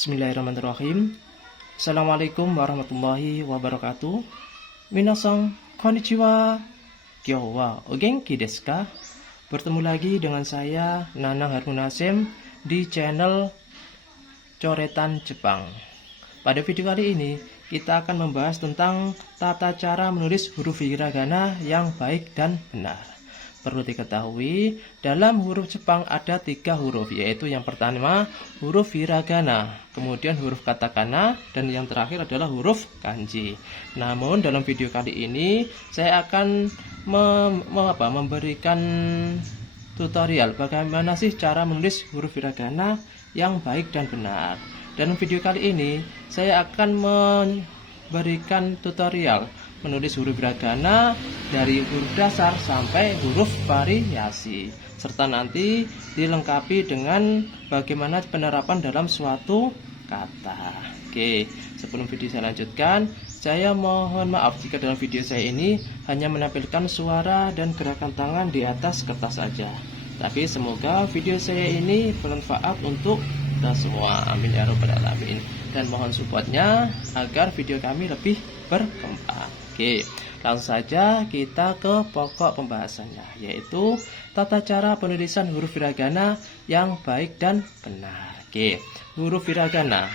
Bismillahirrahmanirrahim. Assalamualaikum warahmatullahi wabarakatuh. Minasan konnichiwa. Kyo wa o genki desu ka? Bertemu lagi dengan saya Nanang Harun Hasim di channel Coretan Jepang. Pada video kali ini kita akan membahas tentang tata cara menulis huruf hiragana yang baik dan benar. Perlu diketahui, dalam huruf Jepang ada 3 huruf, yaitu yang pertama huruf hiragana, kemudian huruf katakana, dan yang terakhir adalah huruf kanji. Namun dalam video kali ini saya akan memberikan tutorial bagaimana sih cara menulis huruf hiragana yang baik dan benar. Dalam video kali ini saya akan memberikan tutorial menulis huruf hiragana dari huruf dasar sampai huruf variasi, serta nanti dilengkapi dengan bagaimana penerapan dalam suatu kata. Oke, sebelum video saya lanjutkan, saya mohon maaf jika dalam video saya ini hanya menampilkan suara dan gerakan tangan di atas kertas saja. Tapi semoga video saya ini bermanfaat untuk kita semua. Amin ya rabbal alamin. Dan mohon supportnya agar video kami lebih berkembang. Oke, langsung saja kita ke pokok pembahasannya, yaitu tata cara penulisan huruf hiragana yang baik dan benar. Oke, huruf hiragana.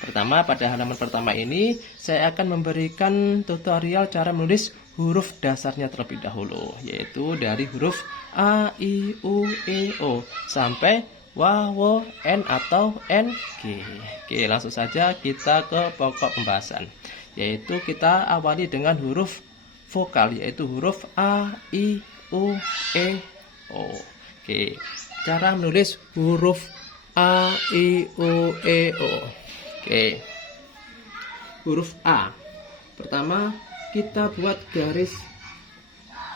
Pertama, pada halaman pertama ini saya akan memberikan tutorial cara menulis huruf dasarnya terlebih dahulu, yaitu dari huruf A, I, U, E, O sampai Wa, Wo, N atau N, G. Oke, langsung saja kita ke pokok pembahasan, yaitu kita awali dengan huruf vokal, yaitu huruf A, I, U, E, O. Oke, cara menulis huruf A, I, U, E, O. Oke, huruf A. Pertama, kita buat garis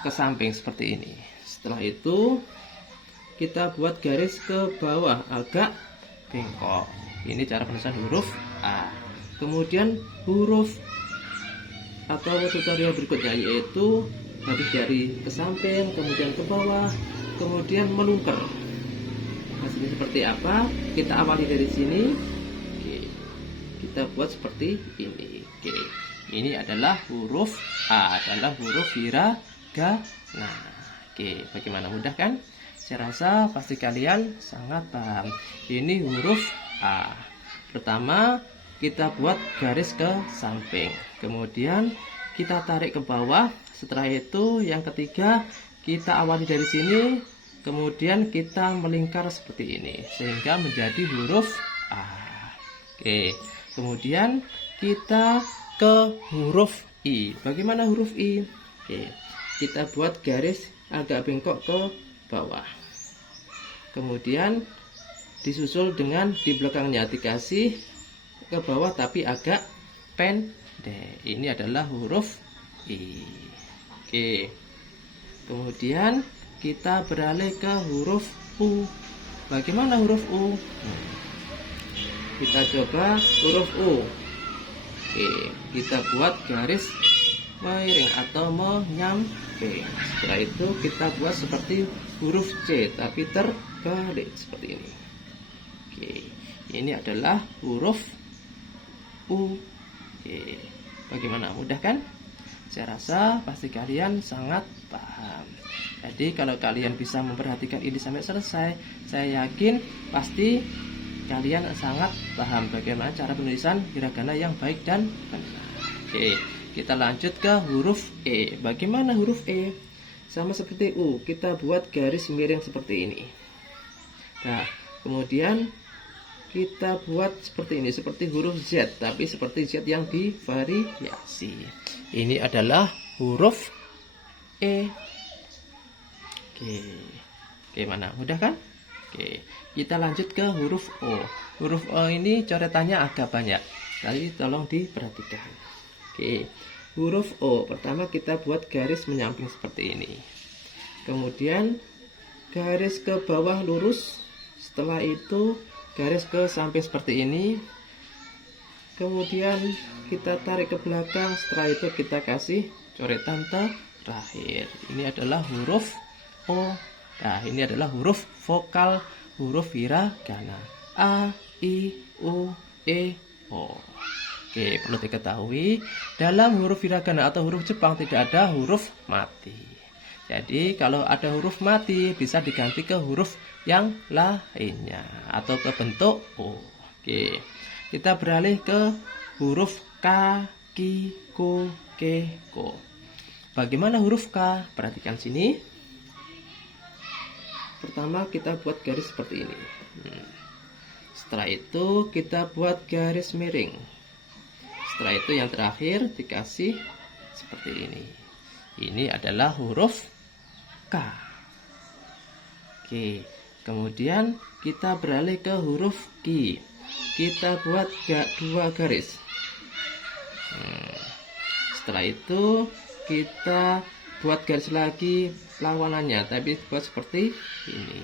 ke samping seperti ini. Setelah itu, kita buat garis ke bawah agak bengkok. Ini cara penulisan huruf A. Kemudian huruf atau tutorial berikutnya, yaitu garis dari ke samping, kemudian ke bawah, kemudian melungker. Hasilnya seperti apa? Kita awali dari sini. Oke, kita buat seperti ini. Oke, ini adalah huruf A, adalah huruf hiragana. Oke, bagaimana, mudah kan? Saya rasa pasti kalian sangat paham. Ini huruf A. Pertama, kita buat garis ke samping, kemudian kita tarik ke bawah. Setelah itu yang ketiga, kita awali dari sini, kemudian kita melingkar seperti ini sehingga menjadi huruf A. Oke, kemudian kita ke huruf I. Bagaimana huruf I? Oke, kita buat garis agak bengkok ke bawah, kemudian disusul dengan di belakangnya dikasih ke bawah tapi agak pendek. Ini adalah huruf I. Oke, kemudian kita beralih ke huruf U. Bagaimana huruf U? Kita coba huruf U. Oke, kita buat garis miring atau menyamping. Setelah itu kita buat seperti huruf C tapi terbalik seperti ini. Oke, ini adalah huruf U. Oke, bagaimana, mudah kan? Saya rasa pasti kalian sangat paham. Jadi kalau kalian bisa memperhatikan ini sampai selesai, saya yakin pasti kalian sangat paham bagaimana cara penulisan hiragana yang baik dan benar. Oke, kita lanjut ke huruf E. Bagaimana huruf E? Sama seperti U, kita buat garis miring seperti ini. Nah, kemudian kita buat seperti ini, seperti huruf Z, tapi seperti Z yang divariasi. Ini adalah huruf E. Oke, mana? Mudah kan? Oke, kita lanjut ke huruf O. Huruf O ini coretannya agak banyak, jadi tolong diperhatikan. Oke, huruf O. Pertama kita buat garis menyamping seperti ini. Kemudian garis ke bawah lurus. Setelah itu garis ke samping seperti ini. Kemudian kita tarik ke belakang. Setelah itu kita kasih coretan terakhir. Ini adalah huruf O. Nah, ini adalah huruf vokal, huruf hiragana. A, I, U, E, O. Oke, perlu diketahui, dalam huruf hiragana atau huruf Jepang tidak ada huruf mati. Jadi, kalau ada huruf mati, bisa diganti ke huruf yang lainnya atau ke bentuk O. Oke, kita beralih ke huruf K, Ki, Ko, Ke, Ko. Bagaimana huruf K? Perhatikan sini. Pertama kita buat garis seperti ini. Setelah itu kita buat garis miring. Setelah itu yang terakhir dikasih seperti ini. Ini adalah huruf K. Oke, kemudian kita beralih ke huruf Ki. Kita buat dua garis. Setelah itu kita buat garis lagi lawanannya, tapi buat seperti ini.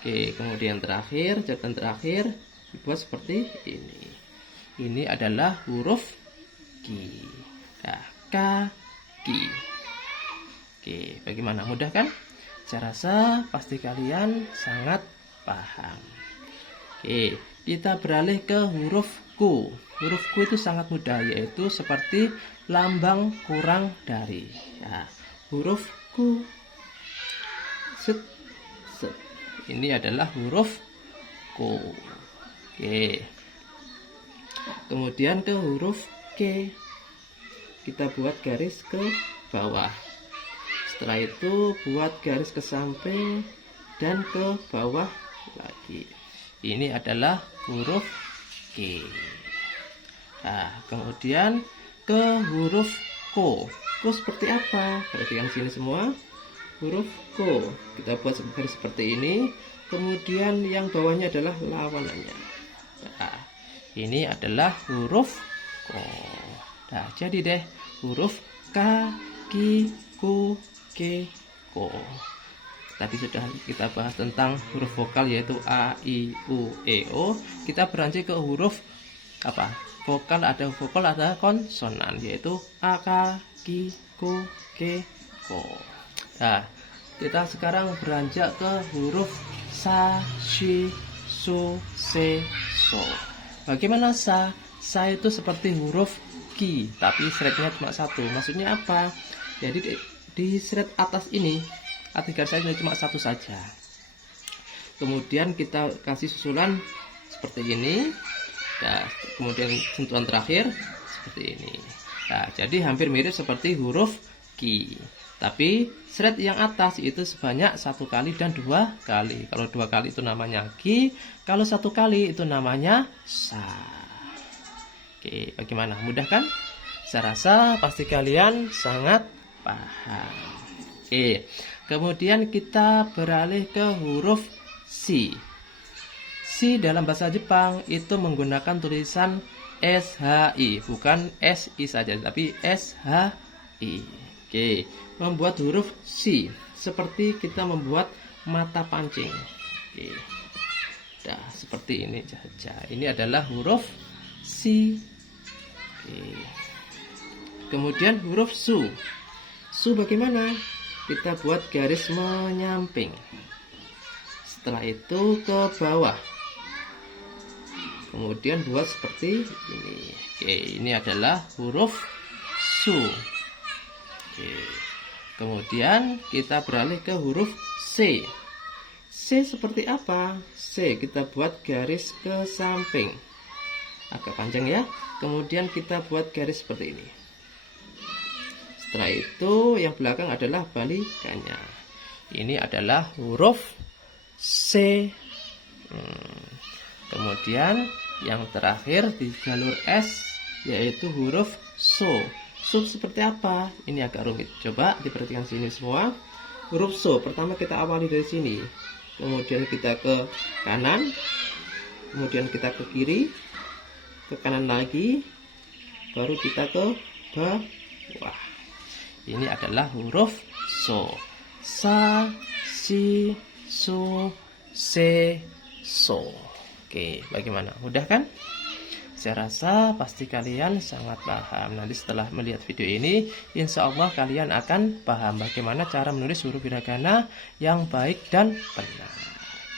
Oke, kemudian terakhir, catatan terakhir dibuat seperti ini. Ini adalah huruf Ki. Nah, K, Ki. Oke, bagaimana? Mudah kan? Saya rasa pasti kalian sangat paham. Oke, kita beralih ke huruf Ku. Huruf Ku itu sangat mudah, yaitu seperti lambang kurang dari. Nah, huruf Ku. Set, set. Ini adalah huruf Ku. Oke. Kemudian ke huruf K. Kita buat garis ke bawah. Setelah itu buat garis ke samping dan ke bawah lagi. Ini adalah huruf K. Nah, kemudian ke huruf Ko. Ko seperti apa? Perhatikan sini semua. Huruf Ko. Kita buat garis seperti ini. Kemudian yang bawahnya adalah lawanannya. Nah, ini adalah huruf Ko. Nah, jadi deh huruf K, Ki, Ku, Ke, Ko. Tadi sudah kita bahas tentang huruf vokal yaitu A, I, U, E, O. Kita beranjak ke huruf apa? Vokal, ada konsonan yaitu A, K, Ki, Ku, Ke, Ko. Nah, kita sekarang beranjak ke huruf Sa, Shi, Su, Se, So. Bagaimana Sa? Sa itu seperti huruf Ki, tapi shrednya cuma satu. Maksudnya apa? Jadi di shred atas ini, arti garis ini cuma satu saja. Kemudian kita kasih susulan seperti ini. Nah, kemudian sentuhan terakhir seperti ini. Nah, jadi hampir mirip seperti huruf Ki. Tapi shred yang atas itu sebanyak 1 kali dan 2 kali. Kalau 2 kali itu namanya Ki, kalau 1 kali itu namanya Sa. Oke, bagaimana? Mudah kan? Saya rasa pasti kalian sangat paham. Oke, kemudian kita beralih ke huruf Si. Si dalam bahasa Jepang itu menggunakan tulisan SHI, bukan SI saja, tapi SHI. Oke, membuat huruf Si seperti kita membuat mata pancing. Oke, nah seperti ini saja. Ini adalah huruf Si. Oke. Kemudian huruf Su. Su bagaimana? Kita buat garis menyamping. Setelah itu ke bawah. Kemudian buat seperti ini. Oke, ini adalah huruf Su. Oke. Kemudian kita beralih ke huruf C. C seperti apa? C kita buat garis ke samping. Agak panjang ya. Kemudian kita buat garis seperti ini. Setelah itu yang belakang adalah balikannya. Ini adalah huruf C. Kemudian yang terakhir di jalur S yaitu huruf So. So seperti apa? Ini agak rumit. Coba diperhatikan sini semua. Huruf So pertama kita awali dari sini. Kemudian kita ke kanan. Kemudian kita ke kiri. Ke kanan lagi. Baru kita ke bawah. Ini adalah huruf So. Sa, Si, Su, Se, So. Oke, bagaimana? Mudah kan? Saya rasa pasti kalian sangat paham. Nanti setelah melihat video ini, insya Allah kalian akan paham bagaimana cara menulis huruf hiragana yang baik dan benar.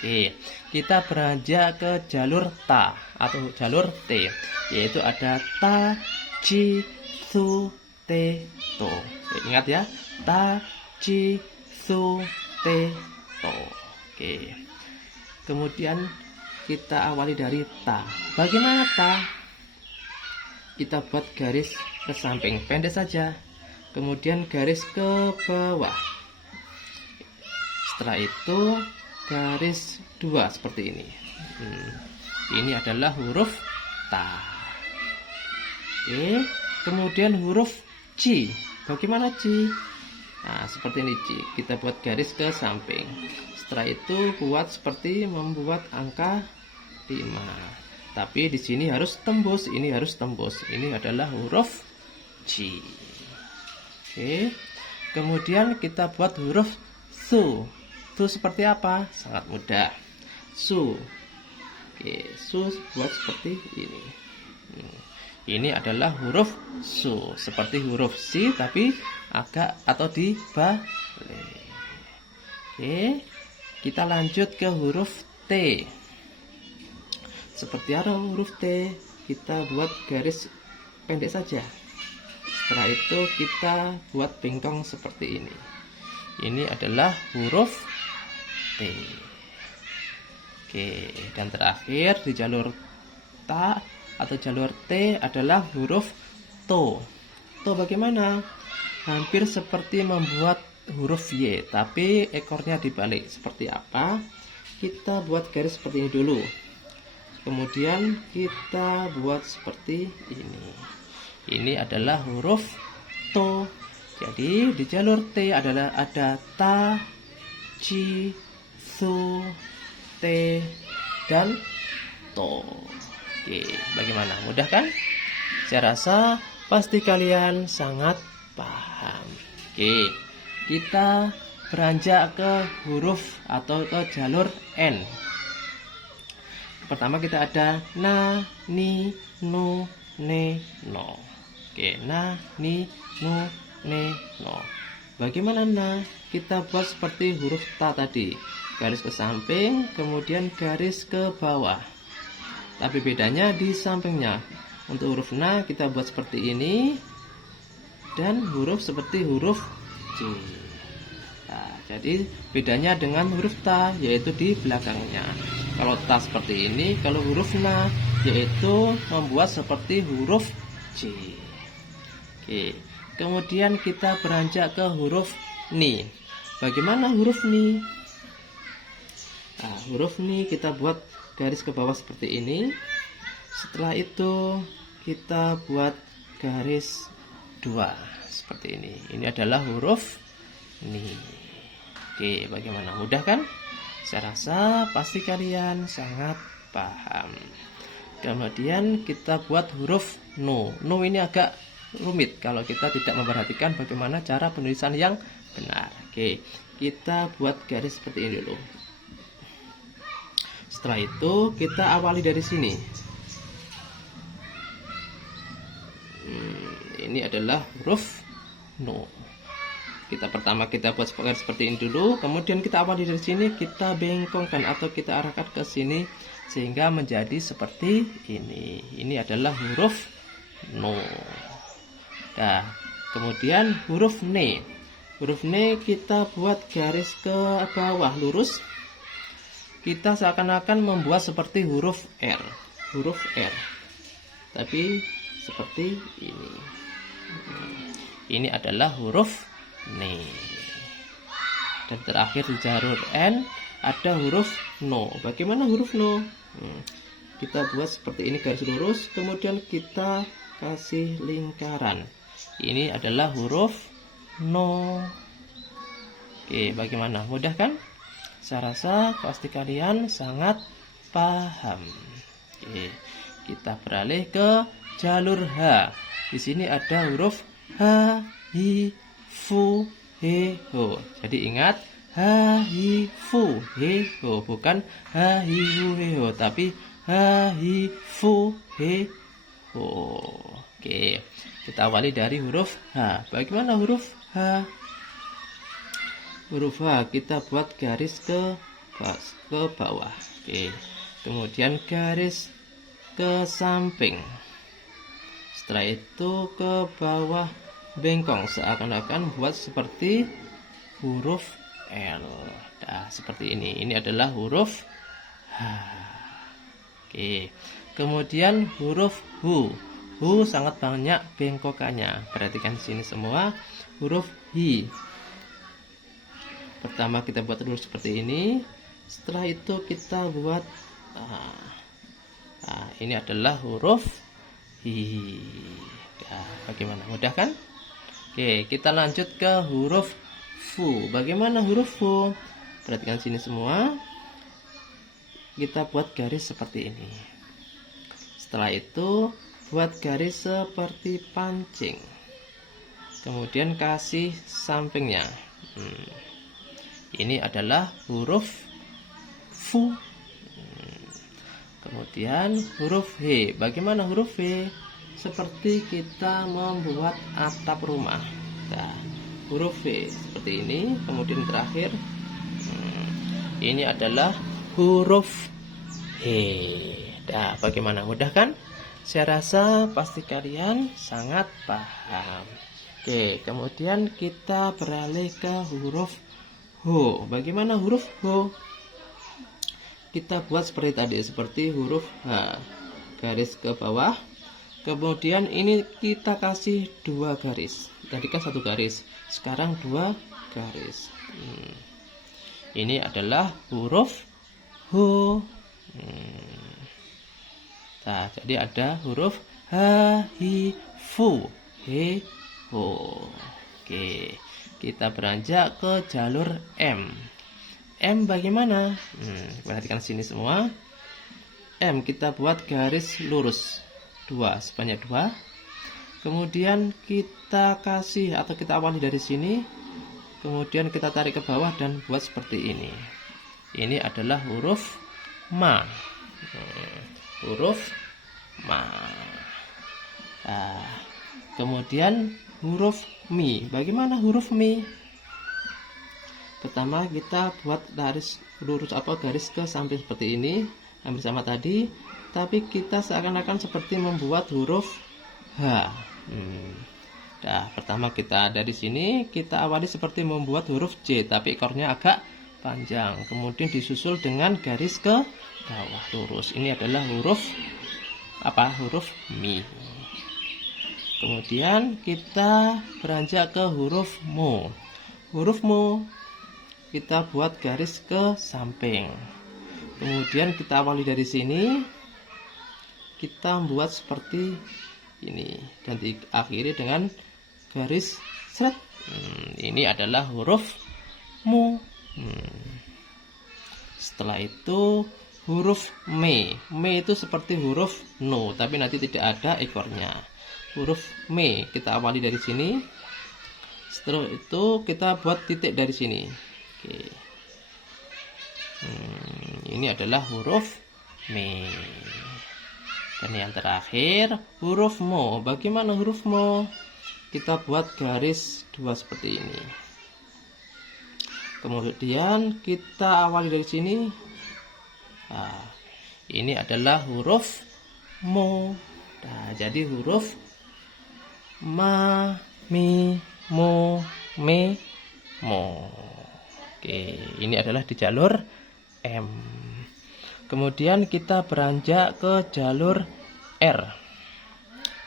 Oke, kita beranjak ke jalur ta atau jalur t, yaitu ada ta, ci, su, te, to. Oke, ingat ya, ta, ci, su, te, to. Oke. Kemudian kita awali dari ta. Bagaimana ta? Kita buat garis ke samping pendek saja, kemudian garis ke bawah. Setelah itu garis 2 seperti ini. Ini adalah huruf ta. Oke, kemudian huruf ci. Bagaimana ci? Nah, seperti ini ci. Kita buat garis ke samping. Setelah itu buat seperti membuat angka 5. Tapi di sini harus tembus, ini harus tembus. Ini adalah huruf ci. Oke. Kemudian kita buat huruf su. Su seperti apa? Sangat mudah. Su. Oke, su buat seperti ini. Ini adalah huruf su, seperti huruf si tapi agak atau dibalik. Oke. Kita lanjut ke huruf T. Seperti apa huruf T? Kita buat garis pendek saja. Setelah itu kita buat bengkong seperti ini. Ini adalah huruf T. Oke, dan terakhir di jalur ta atau jalur T adalah huruf to. To bagaimana? Hampir seperti membuat huruf Y, tapi ekornya dibalik. Seperti apa? Kita buat garis seperti ini dulu. Kemudian kita buat seperti ini. Ini adalah huruf to. Jadi di jalur T adalah ada ta, ci, su, te, dan to. Oke, bagaimana? Mudah kan? Saya rasa pasti kalian sangat paham. Oke, kita beranjak ke huruf atau ke jalur N. Pertama kita ada na, ni, nu, ne, no. Oke, na, ni, nu, ne, no. Bagaimana na? Kita buat seperti huruf ta tadi. Garis ke samping, kemudian garis ke bawah. Tapi bedanya di sampingnya. Untuk huruf na kita buat seperti ini. Dan huruf seperti huruf C. Nah, jadi bedanya dengan huruf ta, yaitu di belakangnya. Kalau ta seperti ini, kalau huruf na yaitu membuat seperti huruf C. Oke. Kemudian kita beranjak ke huruf ni. Bagaimana huruf ni? Nah, huruf ni kita buat garis ke bawah seperti ini. Setelah itu kita buat garis 2 seperti ini. Ini adalah huruf ni. Oke, bagaimana? Mudah kan? Saya rasa pasti kalian sangat paham. Kemudian kita buat huruf no. No ini agak rumit kalau kita tidak memperhatikan bagaimana cara penulisan yang benar. Oke, kita buat garis seperti ini dulu. Setelah itu kita awali dari sini. Ini adalah huruf no. Pertama kita buat seperti ini dulu, kemudian kita awali dari sini, kita bengkongkan atau kita arahkan ke sini sehingga menjadi seperti ini. Ini adalah huruf no. Nah, kemudian huruf ne. Huruf ne kita buat garis ke bawah lurus. Kita seakan-akan membuat seperti huruf R. Huruf R. Tapi seperti ini. Ini adalah huruf ne. Dan terakhir di jalur N ada huruf no. Bagaimana huruf no? Kita buat seperti ini garis lurus, kemudian kita kasih lingkaran. Ini adalah huruf no. Oke, bagaimana? Mudah kan? Saya rasa pasti kalian sangat paham. Oke, kita beralih ke jalur H. Di sini ada huruf H, hi, fu, he, ho. Jadi ingat ha, hi, fu, he, ho. Bukan ha, hi, fu, he, ho, tapi ha, hi, fu, he, ho. Oke, kita awali dari huruf H. Bagaimana huruf H? Huruf H kita buat garis ke ke bawah. Oke. Kemudian garis ke samping. Setelah itu ke bawah bengkong, seakan-akan buat seperti huruf L. Nah, seperti ini. Ini adalah huruf H. Oke. Kemudian huruf Hu. Hu sangat banyak bengkokannya. Perhatikan di sini semua. Huruf Hi. Pertama kita buat dulu seperti ini. Setelah itu kita buat ini adalah huruf Hi. Nah, bagaimana? Mudah kan? Oke, kita lanjut ke huruf Fu. Bagaimana huruf Fu? Perhatikan sini semua. Kita buat garis seperti ini. Setelah itu buat garis seperti pancing. Kemudian kasih sampingnya. Ini adalah huruf Fu. Kemudian huruf H. Bagaimana huruf H? Seperti kita membuat atap rumah. Nah, huruf H seperti ini. Kemudian terakhir ini adalah huruf H. Nah, bagaimana? Mudah kan? Saya rasa pasti kalian sangat paham. Oke, kemudian kita beralih ke huruf Ho. Bagaimana huruf Ho? Kita buat seperti tadi, seperti huruf H. Garis ke bawah. Kemudian ini kita kasih 2 garis. Tadi kan 1 garis, sekarang 2 garis. Ini adalah huruf Ho. Nah, jadi ada huruf H, Hi, Fu, He, Ho. Oke, kita beranjak ke jalur M. M bagaimana? Perhatikan sini semua. M kita buat garis lurus 2, sebanyak 2. Kemudian kita kasih atau kita awali dari sini. Kemudian kita tarik ke bawah dan buat seperti ini. Ini adalah huruf Ma. Huruf Ma. Nah, kemudian huruf Mi. Bagaimana huruf Mi? Pertama kita buat garis lurus garis ke samping seperti ini, hampir sama tadi, tapi kita seakan-akan seperti membuat huruf H. Nah, pertama kita dari sini kita awali seperti membuat huruf J, tapi ekornya agak panjang. Kemudian disusul dengan garis ke bawah lurus. Ini adalah huruf Huruf Mi. Kemudian kita beranjak ke huruf Mo. Huruf Mo kita buat garis ke samping. Kemudian kita awali dari sini. Kita membuat seperti ini dan diakhiri dengan garis seret. Ini adalah huruf Mu. Setelah itu huruf Me. Me itu seperti huruf No, tapi nanti tidak ada ekornya. Huruf Me kita awali dari sini. Setelah itu kita buat titik dari sini. Oke. Ini adalah huruf Me. Dan yang terakhir huruf Mo. Bagaimana huruf Mo? Kita buat garis 2 seperti ini. Kemudian kita awali dari sini. Nah, ini adalah huruf Mo. Nah, jadi huruf Ma, Mi, Mo, Me, Mo. Oke, ini adalah di jalur M. Kemudian kita beranjak ke jalur R.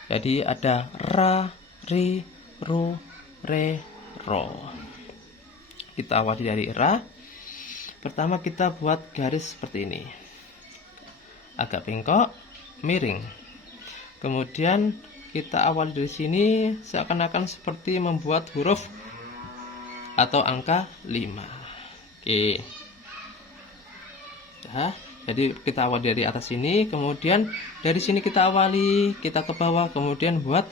Jadi ada Ra, Ri, Ru, Re, Ro. Kita awali dari Ra. Pertama kita buat garis seperti ini. Agak bengkok, miring. Kemudian kita awali dari sini seakan-akan seperti membuat huruf atau angka 5. Oke. Nah, jadi kita awali dari atas sini, kemudian dari sini kita awali, kita ke bawah, kemudian buat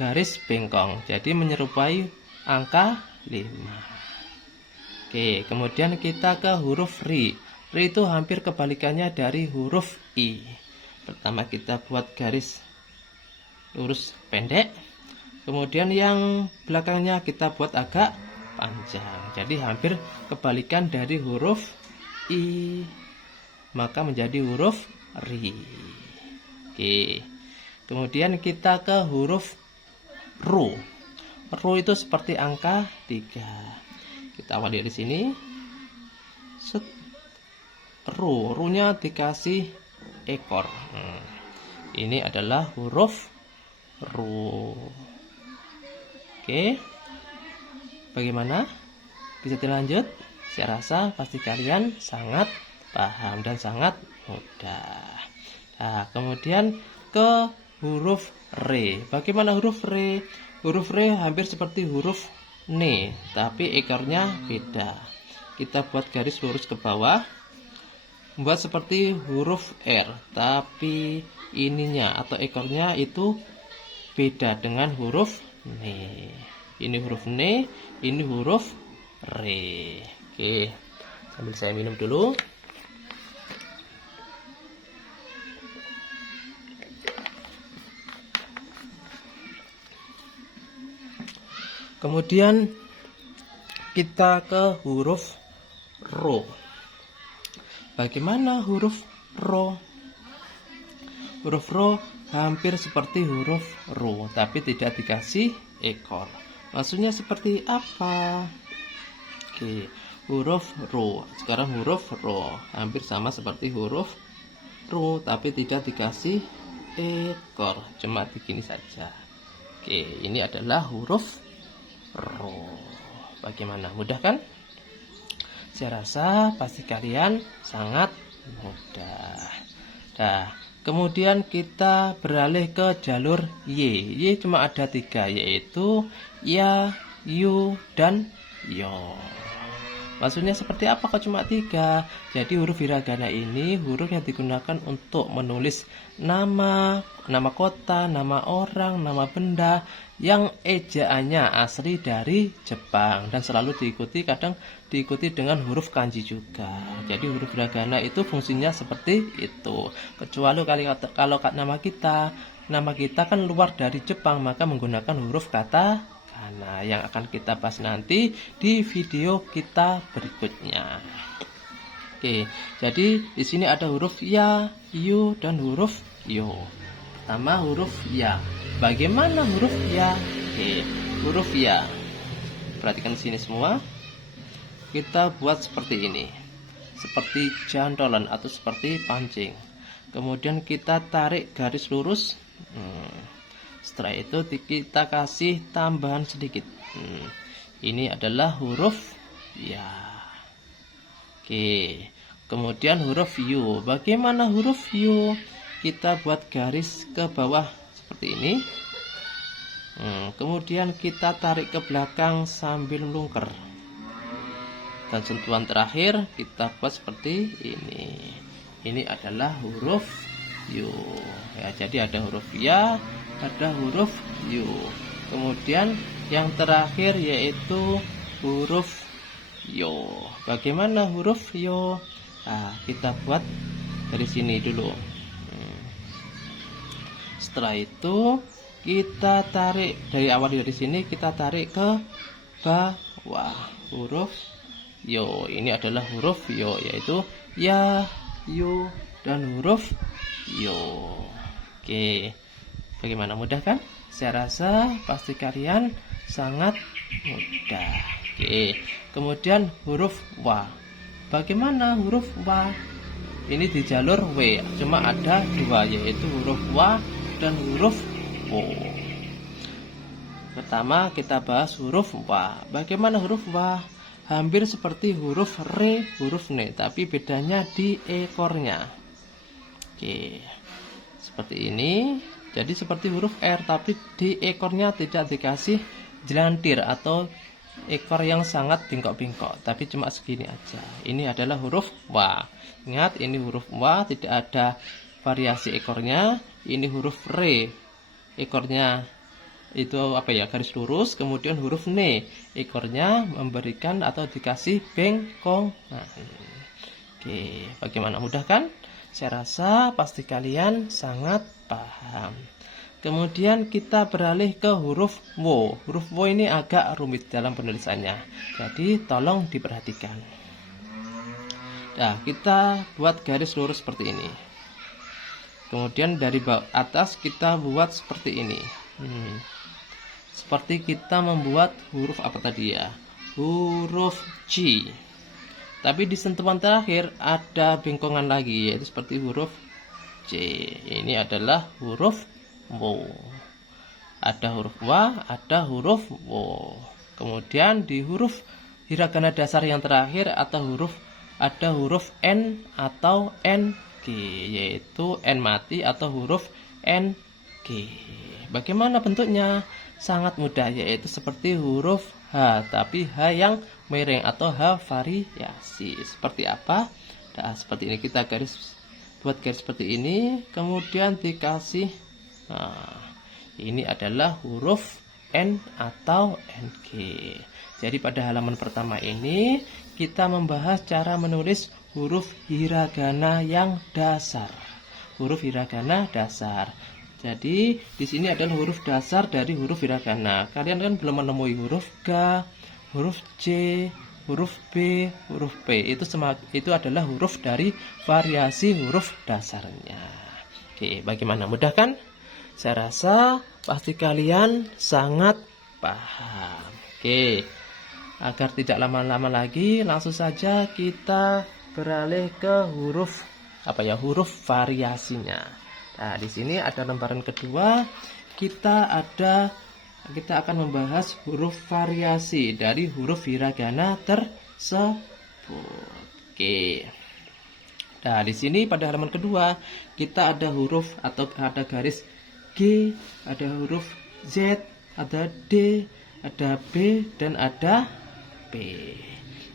garis bengkong. Jadi menyerupai angka 5. Oke, kemudian kita ke huruf Ri. Ri itu hampir kebalikannya dari huruf I. Pertama kita buat garis lurus pendek, kemudian yang belakangnya kita buat agak panjang. Jadi hampir kebalikan dari huruf I, maka menjadi huruf ri. Oke. Kemudian kita ke huruf ru. Ru itu seperti angka 3. Kita awali dari sini. Set. Ru-nya dikasih ekor. Ini adalah huruf ru. Oke. Bagaimana? Bisa dilanjut? Saya rasa pasti kalian sangat paham dan sangat mudah. Nah, kemudian ke huruf re. Bagaimana huruf re? Huruf re hampir seperti huruf ne, tapi ekornya beda. Kita buat garis lurus ke bawah, membuat seperti huruf R, tapi ininya atau ekornya itu beda dengan huruf ne. Ini huruf ne, ini huruf re. Oke, sambil saya minum dulu. Kemudian kita ke huruf ro. Bagaimana huruf ro? Huruf ro hampir seperti huruf ru, tapi tidak dikasih ekor. Maksudnya seperti apa? Oke, huruf ru. Sekarang huruf ro hampir sama seperti huruf ru, tapi tidak dikasih ekor, cuma begini saja. Oke, ini adalah huruf ro. Bagaimana? Mudah kan? Saya rasa pasti kalian sangat mudah. Nah, kemudian kita beralih ke jalur Y. Y cuma ada 3, yaitu ya, yu, dan yo. Maksudnya seperti apa kok cuma 3? Jadi huruf hiragana ini huruf yang digunakan untuk menulis nama kota, nama orang, nama benda yang ejaannya asli dari Jepang dan selalu kadang diikuti dengan huruf kanji juga. Jadi huruf hiragana itu fungsinya seperti itu. Kecuali kalau nama kita kan luar dari Jepang, maka menggunakan huruf kata yang akan kita bahas nanti di video kita berikutnya. Oke, jadi di sini ada huruf ya, yu, dan huruf yo. Pertama huruf ya. Bagaimana huruf ya? Oke, huruf ya. Perhatikan di sini semua. Kita buat seperti ini, seperti jantolan atau seperti pancing. Kemudian kita tarik garis lurus. Setelah itu kita kasih tambahan sedikit. Ini adalah huruf ya. Oke. Kemudian huruf yu. Bagaimana huruf yu? Kita buat garis ke bawah seperti ini. Kemudian kita tarik ke belakang sambil melungker. Dan sentuhan terakhir kita buat seperti ini. Ini adalah huruf yu. Ya, jadi ada huruf ya, ada huruf yu. Kemudian yang terakhir yaitu huruf yo. Bagaimana huruf yo? Nah, kita buat dari sini dulu. Setelah itu kita tarik dari awal, dari sini kita tarik ke bawah huruf yo. Ini adalah huruf yo, yaitu ya, yu, dan huruf yo. Oke. Bagaimana, mudah kan? Saya rasa pasti kalian sangat mudah. Oke. Kemudian huruf wa. Bagaimana huruf wa? Ini di jalur W, cuma ada 2, yaitu huruf wa dan huruf wo. Pertama kita bahas huruf wa. Bagaimana huruf wa? Hampir seperti huruf re, huruf ne, tapi bedanya di ekornya. Oke. Seperti ini. Jadi seperti huruf R, tapi di ekornya tidak dikasih jelantir atau ekor yang sangat bengkok-bengkok, tapi cuma segini aja. Ini adalah huruf wa. Ingat, ini huruf wa, tidak ada variasi ekornya. Ini huruf re, ekornya itu garis lurus. Kemudian huruf ne, ekornya memberikan atau dikasih bengkongan. Oke, bagaimana, mudah kan? Saya rasa pasti kalian sangat paham. Kemudian kita beralih ke huruf wo. Huruf wo ini agak rumit dalam penulisannya, jadi tolong diperhatikan. Nah, kita buat garis lurus seperti ini. Kemudian dari bawah atas kita buat seperti ini. Seperti kita membuat huruf apa tadi ya? Huruf C. Tapi di sentuhan terakhir ada bengkongan lagi, yaitu seperti huruf C. Ini adalah huruf W. Ada huruf W, ada huruf W. Kemudian di huruf hiragana dasar yang terakhir ada huruf N atau NG, yaitu N mati atau huruf NG. Bagaimana bentuknya? Sangat mudah, yaitu seperti huruf H, tapi H yang miring atau H variasi. Seperti apa? Nah, seperti ini kita buat garis seperti ini, kemudian dikasih. Ini adalah huruf N atau NG. Jadi pada halaman pertama ini kita membahas cara menulis huruf hiragana yang dasar. Huruf hiragana dasar. Jadi di sini adalah huruf dasar dari huruf hiragana. Kalian kan belum menemui huruf G, huruf C, huruf B, huruf P. Itu adalah huruf dari variasi huruf dasarnya. Oke, bagaimana? Mudah kan? Saya rasa pasti kalian sangat paham. Oke, agar tidak lama-lama lagi, langsung saja kita beralih ke huruf variasinya. Nah, di sini ada lembaran kedua. Kita akan membahas huruf variasi dari huruf hiragana tersebut. Oke. Nah, di sini pada halaman kedua kita ada huruf atau ada garis G, ada huruf Z, ada D, ada B, dan ada P.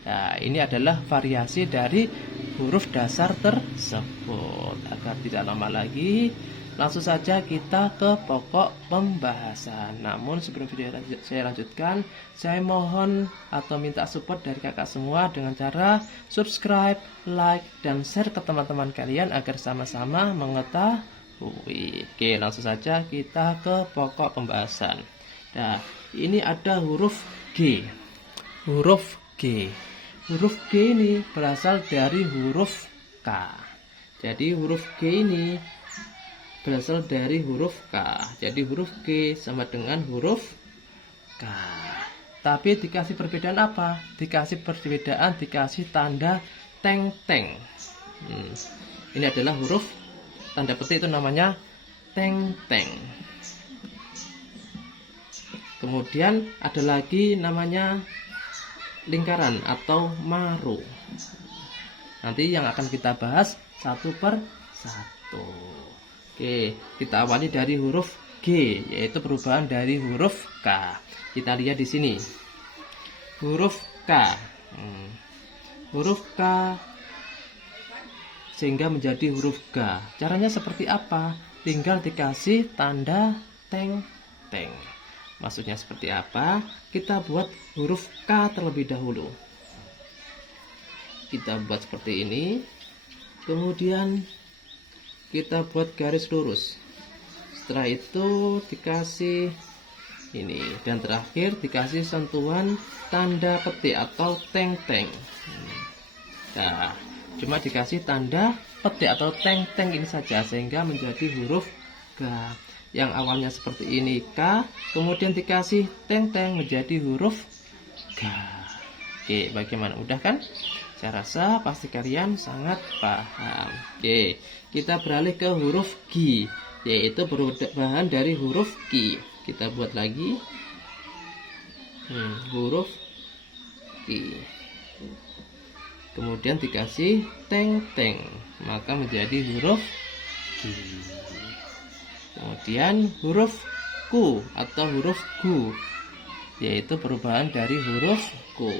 Nah, ini adalah variasi dari huruf dasar tersebut. Agar tidak lama lagi, langsung saja kita ke pokok pembahasan. Namun sebelum video saya lanjutkan, saya mohon atau minta support dari kakak semua dengan cara subscribe, like, dan share ke teman-teman kalian agar sama-sama mengetahui. Oke, langsung saja kita ke pokok pembahasan. Nah, ini ada huruf G. Huruf G. Huruf G ini berasal dari huruf K. Jadi huruf G ini berasal dari huruf K. Jadi huruf G sama dengan huruf K. Tapi dikasih perbedaan apa? Dikasih tanda teng-teng. Ini adalah huruf tanda petik, itu namanya teng-teng. Kemudian ada lagi namanya lingkaran atau maru. Nanti yang akan kita bahas satu per satu. Oke, kita awali dari huruf G, yaitu perubahan dari huruf K. Kita lihat di sini. Huruf K. Huruf K sehingga menjadi huruf G. Caranya seperti apa? Tinggal dikasih tanda teng-teng. Maksudnya seperti apa? Kita buat huruf K terlebih dahulu. Kita buat seperti ini. Kemudian kita buat garis lurus. Setelah itu dikasih ini. Dan terakhir dikasih sentuhan tanda petik atau teng-teng. Nah, cuma dikasih tanda petik atau teng-teng ini saja sehingga menjadi huruf G. Yang awalnya seperti ini K, kemudian dikasih teng-teng menjadi huruf G. Oke, bagaimana? Udah kan? Saya rasa pasti kalian sangat paham. Oke, kita beralih ke huruf G, yaitu perubahan dari huruf G. Kita buat lagi huruf G. Kemudian dikasih teng-teng, maka menjadi huruf G. Kemudian huruf Q atau huruf Q, yaitu perubahan dari huruf Q.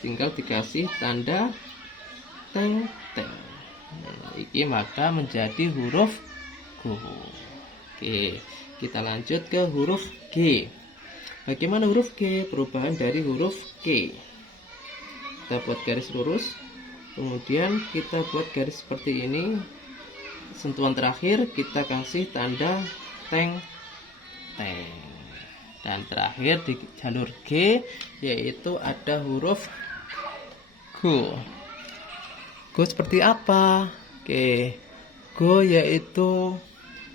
Tinggal dikasih tanda teng-teng. Ini maka menjadi huruf Q. Oke, kita lanjut ke huruf G. Bagaimana huruf G? Perubahan dari huruf G. Kita buat garis lurus. Kemudian kita buat garis seperti ini. Sentuhan terakhir kita kasih tanda teng-teng. Dan terakhir di jalur G yaitu ada huruf Q. Go seperti apa? Oke, go yaitu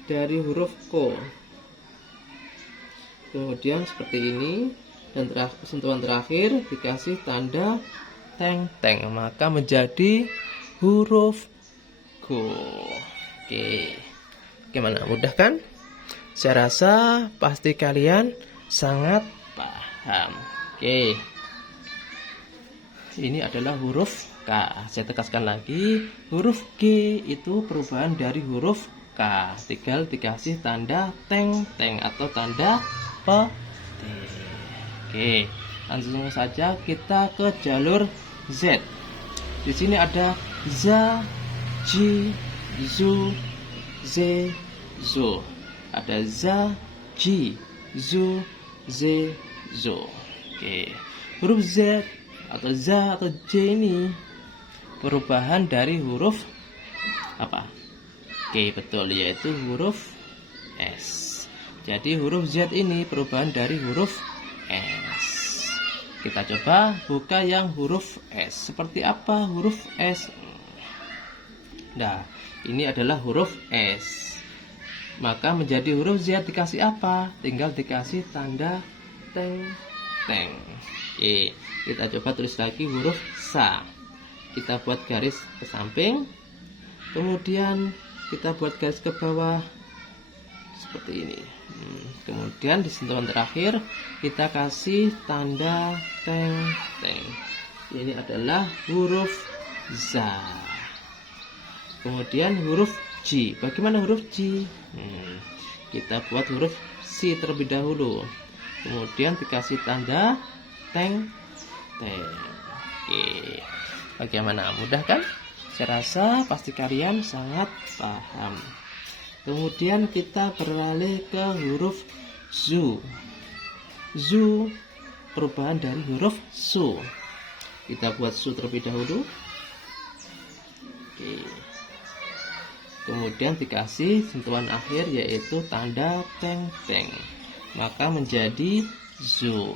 dari huruf ko. Kemudian seperti ini, dan sentuhan terakhir dikasih tanda teng-teng, maka menjadi huruf go. Oke, gimana, mudah kan? Saya rasa pasti kalian sangat paham. Oke, ini adalah huruf K. Saya tegaskan lagi, huruf G itu perubahan dari huruf K. Tinggal dikasih tanda teng-teng atau tanda petik. Oke, langsung saja kita ke jalur Z. Di sini ada za, ji, zu, ze, zo. Ada za, ji, zu, ze, zo. Oke, huruf Z atau za atau j ini perubahan dari huruf apa? Oke, betul, yaitu huruf S. Jadi huruf Z ini perubahan dari huruf S. Kita coba buka yang huruf S. Seperti apa huruf S? Nah, ini adalah huruf S. Maka menjadi huruf Z dikasih apa? Tinggal dikasih tanda teng-teng. Oke, kita coba tulis lagi huruf sa. Kita buat garis ke samping, kemudian kita buat garis ke bawah seperti ini. Kemudian di sentuhan terakhir kita kasih tanda teng-teng. Ini adalah huruf za. Kemudian huruf J. Bagaimana huruf J? Kita buat huruf C terlebih dahulu. Kemudian dikasih tanda teng-teng. Oke, bagaimana, mudah kan? Saya rasa pasti kalian sangat paham. Kemudian kita beralih ke huruf zu. Zu perubahan dari huruf su. Kita buat su terlebih dahulu. Oke. Kemudian dikasih sentuhan akhir yaitu tanda teng-teng, maka menjadi zu.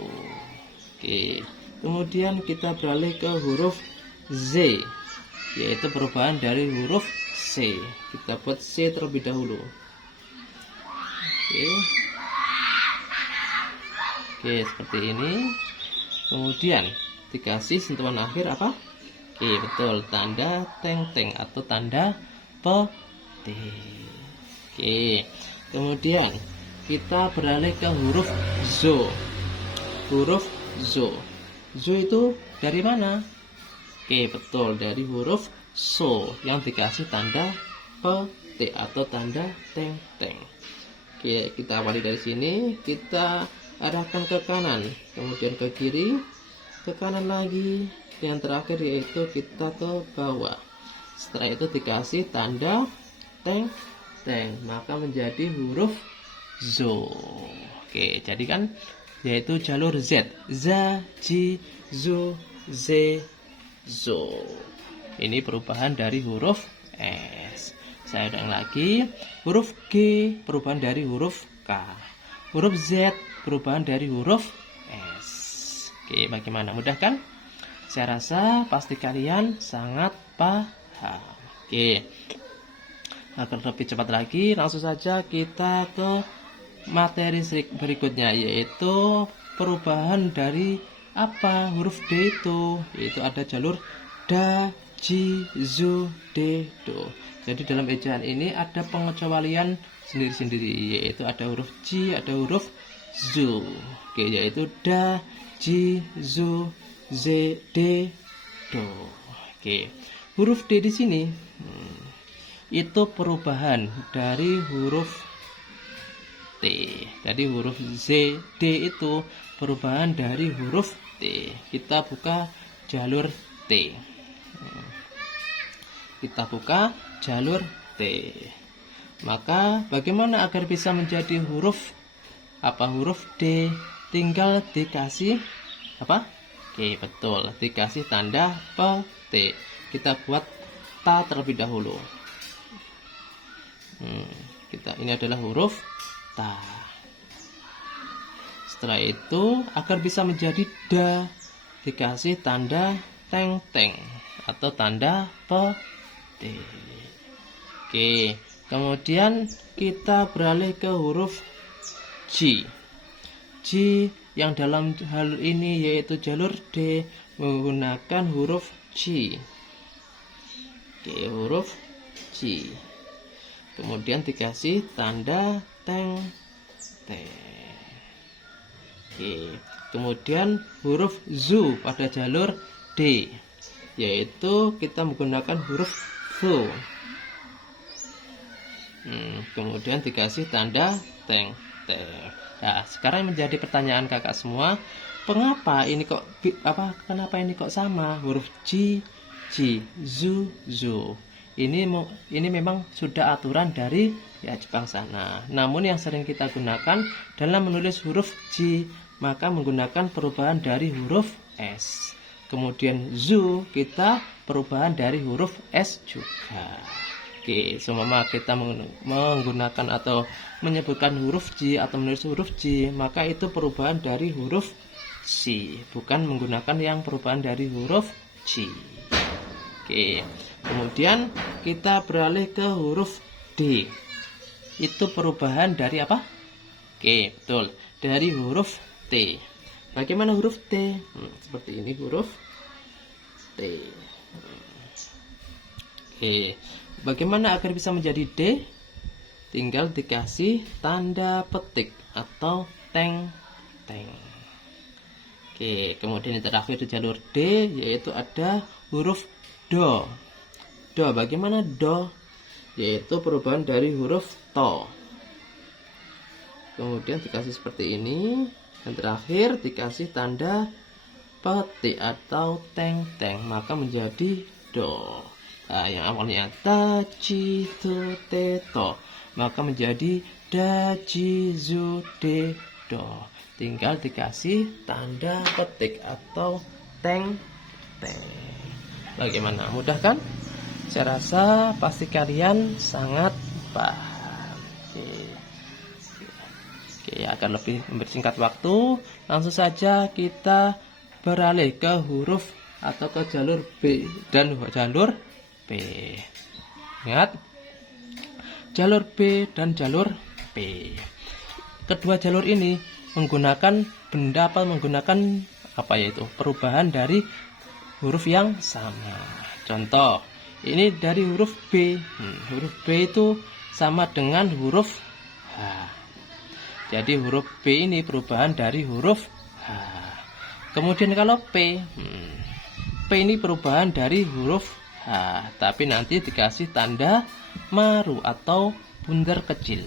Oke. Kemudian kita beralih ke huruf Z, yaitu perubahan dari huruf C. Kita buat C terlebih dahulu. Oke. Oke, seperti ini. Kemudian dikasih sentuhan akhir apa? Oke, betul, tanda teng-teng atau tanda petik. Oke. Kemudian kita beralih ke huruf zo. Huruf zo. Zo itu dari mana? Oke, betul, dari huruf so yang dikasih tanda petik atau tanda teng-teng. Oke, kita awali dari sini, kita arahkan ke kanan, kemudian ke kiri, ke kanan lagi, yang terakhir yaitu kita ke bawah. Setelah itu dikasih tanda teng-teng, maka menjadi huruf zo. Oke, jadi kan yaitu jalur Z. Za, ji, zu, ze, zo. Ini perubahan dari huruf S. Saya ulang lagi, huruf G perubahan dari huruf K. Huruf Z perubahan dari huruf S. Oke, bagaimana, mudah kan? Saya rasa pasti kalian sangat paham. Oke, agar lebih cepat lagi, langsung saja kita ke materi berikutnya, yaitu perubahan dari apa huruf D itu, yaitu ada jalur da, ji, zu, de, do. Jadi dalam ejaan ini ada pengecualian sendiri-sendiri, yaitu ada huruf ji, ada huruf zu. Oke, yaitu da, ji, zu, ze, de, do. Oke, huruf D di sini itu perubahan dari huruf T. Jadi huruf Z, D itu perubahan dari huruf T. Kita buka jalur T. Kita buka jalur T. Maka bagaimana agar bisa menjadi huruf apa? Huruf D. Tinggal dikasih apa? Oke, betul, dikasih tanda petik. Kita buat ta terlebih dahulu. Ini adalah huruf ta. Setelah itu, agar bisa menjadi da, dikasih tanda teng-teng atau tanda petik. Oke, kemudian kita beralih ke huruf J. J yang dalam hal ini yaitu jalur D menggunakan huruf J. Oke, huruf J. Kemudian dikasih tanda teng teng. Oke, kemudian huruf Z pada jalur D, yaitu kita menggunakan huruf V. Kemudian dikasih tanda teng teng. Nah, sekarang menjadi pertanyaan kakak semua, kenapa ini kok sama huruf J J, zu zu. Ini memang sudah aturan dari Jepang sana. Namun yang sering kita gunakan dalam menulis huruf J, maka menggunakan perubahan dari huruf S. Kemudian zu kita perubahan dari huruf S juga. Oke, seumpama kita menggunakan atau menyebutkan huruf J atau menulis huruf J, maka itu perubahan dari huruf C, bukan menggunakan yang perubahan dari huruf J. Oke, kemudian kita beralih ke huruf D. Itu perubahan dari apa? Oke, betul, dari huruf T. Bagaimana huruf T? Seperti ini huruf T. Oke, bagaimana agar bisa menjadi D? Tinggal dikasih tanda petik atau teng teng. Oke, kemudian yang terakhir di jalur D yaitu ada huruf Do. Do, bagaimana do? Yaitu perubahan dari huruf to. Kemudian dikasih seperti ini. Dan terakhir dikasih tanda petik atau teng teng, maka menjadi do. Nah, yang awalnya ta ci tu te to, maka menjadi da ci zu de do. Tinggal dikasih tanda petik atau teng teng. Bagaimana? Mudah kan? Saya rasa pasti kalian sangat paham. Oke, agar lebih mempersingkat waktu, langsung saja kita beralih ke huruf atau ke jalur B dan jalur P. Ingat, jalur B dan jalur P. Kedua jalur ini menggunakan yaitu perubahan dari huruf yang sama. Contoh, ini dari huruf B. Huruf B itu sama dengan huruf H. Jadi huruf B ini perubahan dari huruf H. Kemudian kalau P ini perubahan dari huruf H, tapi nanti dikasih tanda maru atau bundar kecil.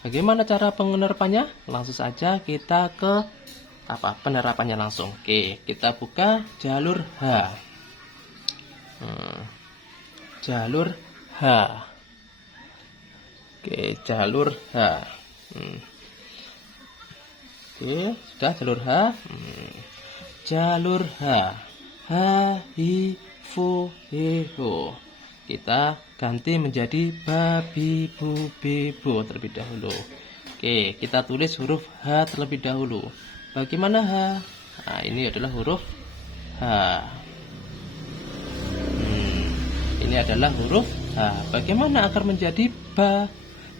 Bagaimana cara penerapannya? Langsung saja kita ke penerapannya langsung. Oke, kita buka jalur H. Jalur H. Oke, jalur H. Oke, sudah jalur H. Jalur H. H, hi, fu, he, ho. Kita ganti menjadi babi, bu, bibu terlebih dahulu. Oke, kita tulis huruf H terlebih dahulu. Bagaimana H? Nah, ini adalah huruf H. Ini adalah huruf H. Bagaimana agar menjadi ba?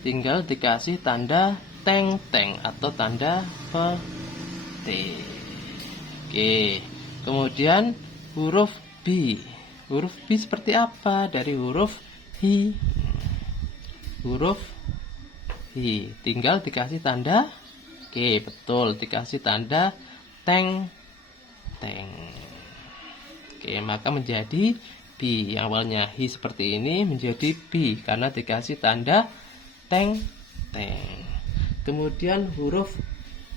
Tinggal dikasih tanda teng teng atau tanda petik. Oke, kemudian huruf B. Huruf B seperti apa? Dari huruf hi. Huruf hi. Tinggal dikasih tanda. Oke, betul, dikasih tanda teng teng. Oke, maka menjadi B. Yang awalnya hi seperti ini menjadi B karena dikasih tanda teng teng. Kemudian huruf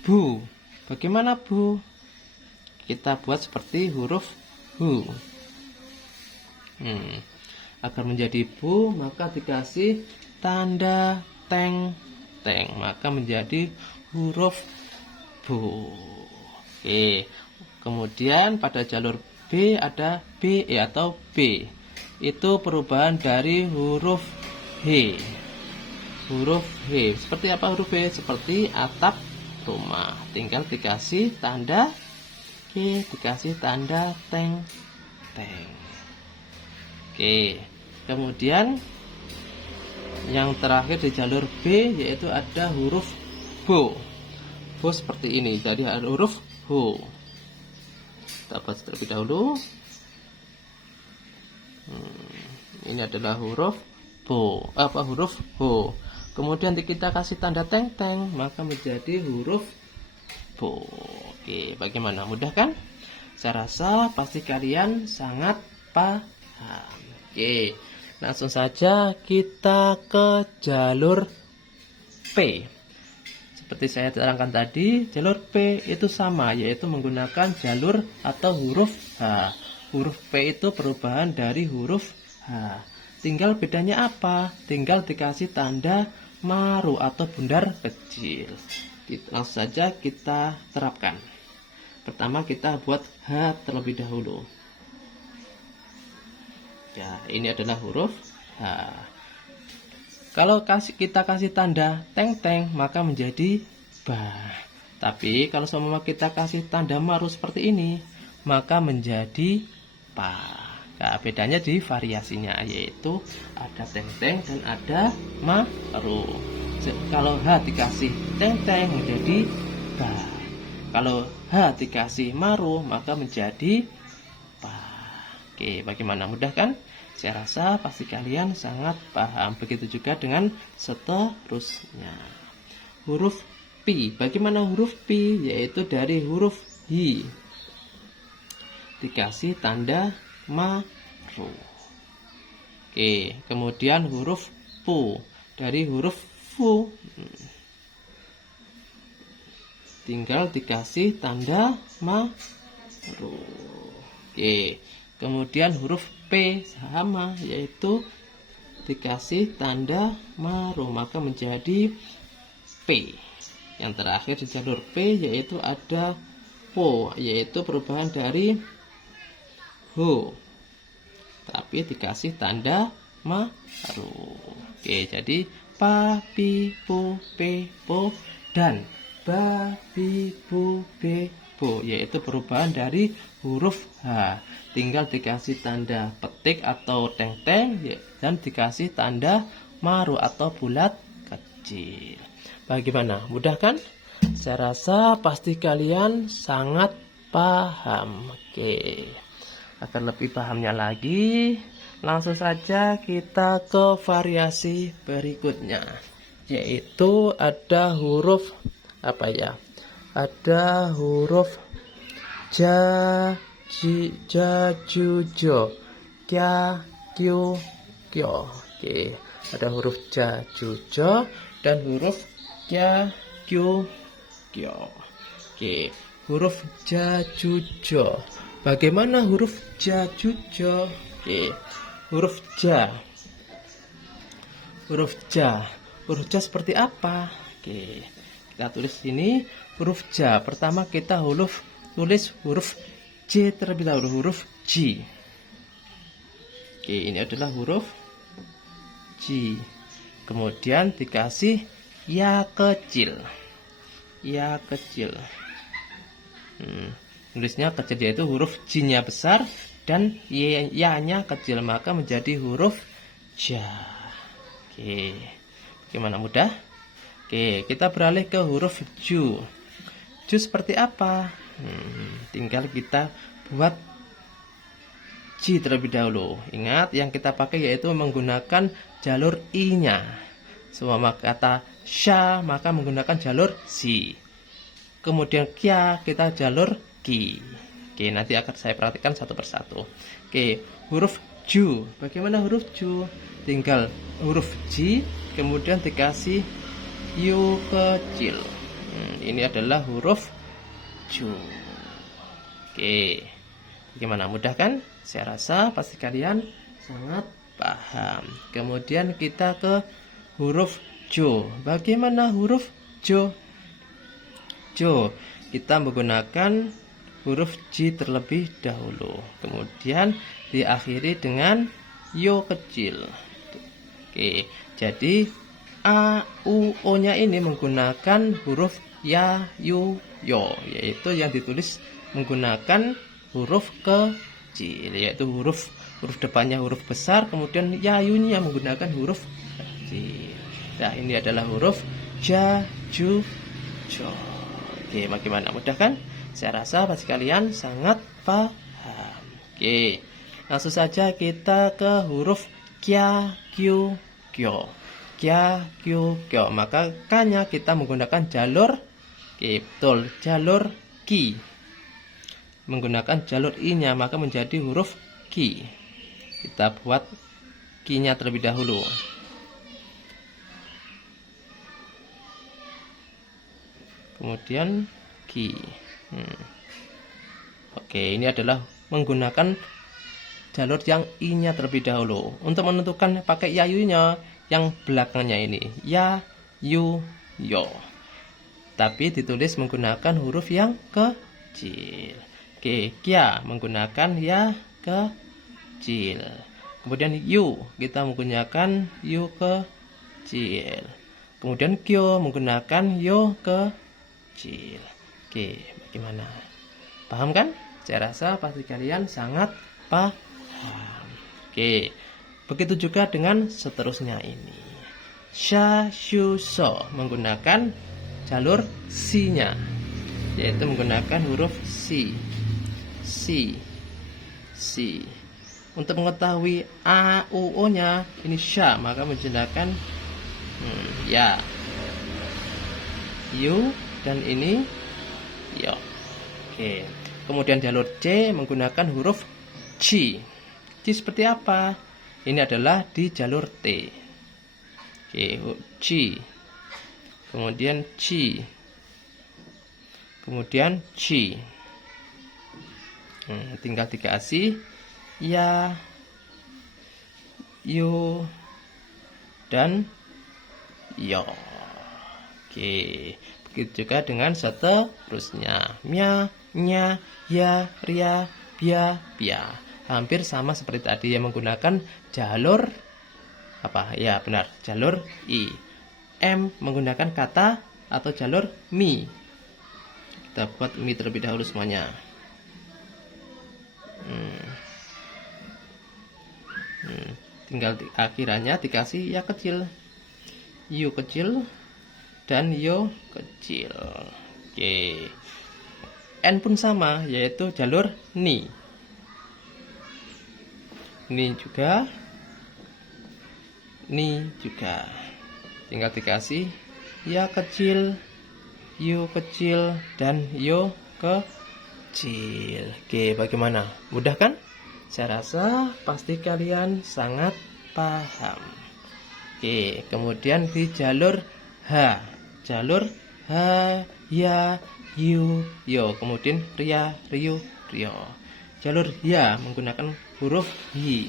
bu. Bagaimana bu? Kita buat seperti huruf hu. Agar menjadi bu, maka dikasih tanda teng teng, maka menjadi huruf bu. Oke. Kemudian pada jalur B ada B atau B. Itu perubahan dari huruf H. Huruf H. Seperti apa huruf H? Seperti atap rumah. Tinggal dikasih tanda dikasih tanda teng teng. Oke, kemudian yang terakhir di jalur B yaitu ada huruf Bo. Bo seperti ini, jadi ada huruf Ho. Kita baca terlebih dahulu. Ini adalah huruf Bo, huruf Ho. Kemudian kita kasih tanda teng-teng, maka menjadi huruf Bo. Oke, bagaimana? Mudah kan? Saya rasa pasti kalian sangat paham. Oke, langsung saja kita ke jalur P. Seperti saya terangkan tadi, jalur P itu sama, yaitu menggunakan jalur atau huruf H. Huruf P itu perubahan dari huruf H. Tinggal bedanya apa? Tinggal dikasih tanda maru atau bundar kecil. Langsung saja kita terapkan. Pertama kita buat H terlebih dahulu. Ya, ini adalah huruf H. Kalau kita kasih tanda teng-teng, maka menjadi ba. Tapi kalau semua kita kasih tanda maru seperti ini, maka menjadi pa. Nah, bedanya di variasinya, yaitu ada teng-teng dan ada maru. Kalau H dikasih teng-teng menjadi ba. Kalau H dikasih maru, maka menjadi pa. Oke, bagaimana? Mudah kan? Saya rasa pasti kalian sangat paham. Begitu juga dengan seterusnya. Huruf Pi. Bagaimana huruf Pi? Yaitu dari huruf Hi dikasih tanda maru. Oke, kemudian huruf Pu. Dari huruf Fu tinggal dikasih tanda maru. Oke, kemudian huruf P sama, yaitu dikasih tanda maru, maka menjadi P. Yang terakhir di jalur P yaitu ada Po, yaitu perubahan dari Ho, tapi dikasih tanda maru. Oke, jadi Pa, Pi, Pu, Pe, Po, dan Ba, Bi, Bu, Be, Bo, yaitu perubahan dari huruf H. Tinggal dikasih tanda petik atau teng-teng dan dikasih tanda maru atau bulat kecil. Bagaimana? Mudah kan? Saya rasa pasti kalian sangat paham. Oke, agar lebih pahamnya lagi, langsung saja kita ke variasi berikutnya, yaitu ada huruf apa ya? Ada huruf ja, ji, ja, ju, jo, kya, kyu, kyo. Oke, ada huruf ja, ju, jo, dan huruf kya, kyu, kyo. Oke, huruf ja, ju, jo. Bagaimana huruf ja, ju, jo? Oke, huruf ja. Huruf ja. Huruf ja seperti apa? Oke, kita tulis sini huruf ja. Pertama kita tulis huruf J terlebih dahulu, huruf J. Oke, ini adalah huruf J. Kemudian dikasih ya kecil. Ya kecil. Tulisnya kecil, yaitu huruf J-nya besar dan ya-nya kecil, maka menjadi huruf ja. Oke, gimana? Mudah? Oke, kita beralih ke huruf ju. Ju seperti apa? Tinggal kita buat J terlebih dahulu. Ingat, yang kita pakai yaitu menggunakan jalur I-nya. Semua kata sya maka menggunakan jalur si. Kemudian kya kita jalur ki. Oke, nanti akan saya perhatikan satu persatu. Oke, huruf ju. Bagaimana huruf ju? Tinggal huruf J kemudian dikasih yu kecil. Ini adalah huruf ju. Oke, bagaimana? Mudah kan? Saya rasa pasti kalian sangat paham. Kemudian kita ke huruf jo. Bagaimana huruf jo? Jo, kita menggunakan huruf J terlebih dahulu. Kemudian diakhiri dengan yo kecil. Oke, jadi A, U, O-nya ini menggunakan huruf ya, yu, yo, yaitu yang ditulis menggunakan huruf kecil, yaitu huruf huruf depannya huruf besar, kemudian yayunya menggunakan huruf kecil. Nah, ini adalah huruf ja, ju, jo. Oke, bagaimana? Mudah kan? Saya rasa pasti kalian sangat paham. Oke, langsung saja kita ke huruf kya, kyu, kyo. Kya, kyu, kyo. Maka K-nya kita menggunakan jalur, oke, betul, jalur ki. Menggunakan jalur I-nya, maka menjadi huruf ki. Kita buat ki-nya terlebih dahulu. Kemudian ki. Oke, ini adalah menggunakan jalur yang I-nya terlebih dahulu. Untuk menentukan pakai yayunya yang belakangnya ini, ya, yu, yo. Tapi ditulis menggunakan huruf yang kecil. Oke, kya menggunakan ya kecil. Kemudian yu kita menggunakan yu kecil. Kemudian kyo menggunakan yo kecil. Oke, bagaimana? Paham kan? Saya rasa pasti kalian sangat paham. Oke, begitu juga dengan seterusnya ini. Sha, shu, so menggunakan jalur si-nya, yaitu menggunakan huruf si. Si. Untuk mengetahui a, u, o-nya ini sha, maka menggunakan ya, yu, dan ini yo. Oke. Kemudian jalur C menggunakan huruf ci. Ci seperti apa? Ini adalah di jalur T. Oke, ci. Kemudian ci. Kemudian ci. Tinggal dikasih ya, yu, dan yo. Oke, begitu juga dengan seterusnya. Mya, nya, ya, ria, bia, bia. Hampir sama seperti tadi yang menggunakan jalur apa? Ya, benar, jalur I. M menggunakan kata atau jalur mi. Kita buat mi terlebih dahulu semuanya. Tinggal akhirannya dikasih ya kecil, yu kecil, dan yo kecil. Oke. N pun sama, yaitu jalur ni. Ni juga. Tinggal dikasih ya kecil, yu kecil, dan yo kecil. Oke, bagaimana? Mudah kan? Saya rasa pasti kalian sangat paham. Oke, kemudian di jalur H. Jalur H, ya, yu, yo. Kemudian ria, riu, rio. Jalur ya menggunakan huruf hi.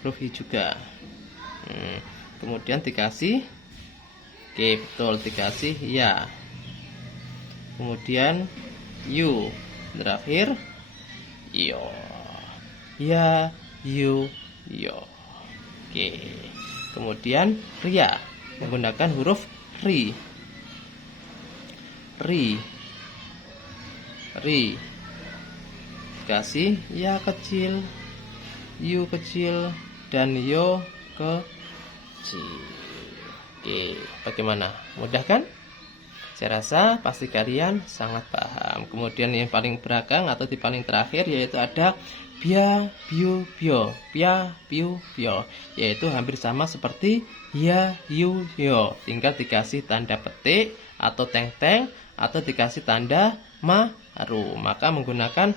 Huruf hi juga. Kemudian dikasih, oke, betul, dikasih ya. Kemudian yu, terakhir yo. Ya, yu, yo. Oke. Kemudian ria menggunakan huruf ri. Kasih ya kecil, yu kecil, dan yo kecil. Oke, bagaimana? Mudah kan? Saya rasa pasti kalian sangat paham. Kemudian yang paling belakang atau di paling terakhir yaitu ada bia, biu, bio. Bia, biu, bio. Yaitu hampir sama seperti ya, yu, yo. Tinggal dikasih tanda petik atau teng-teng atau dikasih tanda maru. Maka menggunakan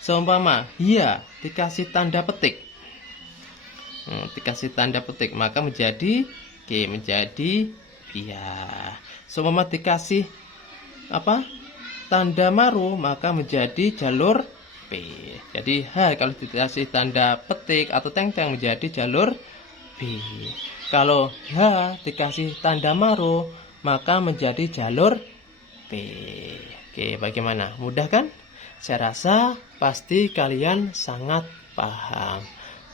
seumpama ya dikasih tanda petik. Dikasih tanda petik maka menjadi menjadi bia. Seumpama dikasih apa? Tanda maru maka menjadi jalur P. Jadi H kalau dikasih tanda petik atau teng-teng menjadi jalur B. Kalau H dikasih tanda maru maka menjadi jalur P. Oke, bagaimana? Mudah kan? Saya rasa pasti kalian sangat paham.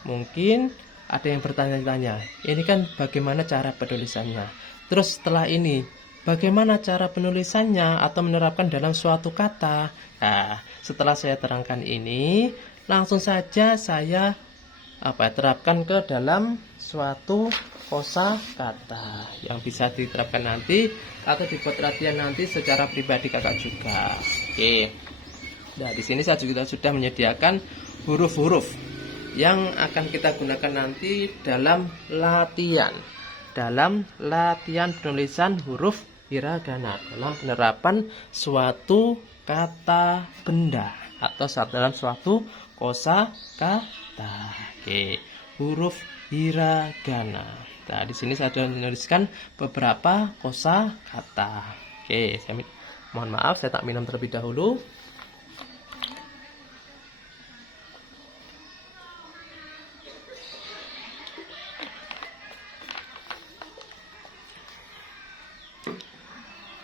Mungkin ada yang bertanya-tanya, ini kan bagaimana cara penulisannya? Terus setelah ini bagaimana cara penulisannya atau menerapkan dalam suatu kata? Nah, setelah saya terangkan ini, langsung saja saya terapkan ke dalam suatu kosakata yang bisa diterapkan nanti atau dibuat latihan nanti secara pribadi kakak juga. Oke. Nah, di sini saya juga sudah menyediakan huruf-huruf yang akan kita gunakan nanti dalam latihan penulisan huruf hiragana dalam penerapan suatu kata benda atau dalam suatu kosakata. Oke, huruf hiragana. Nah, di sini saya sudah menuliskan beberapa kosakata. Oke, mohon maaf, saya tak minum terlebih dahulu.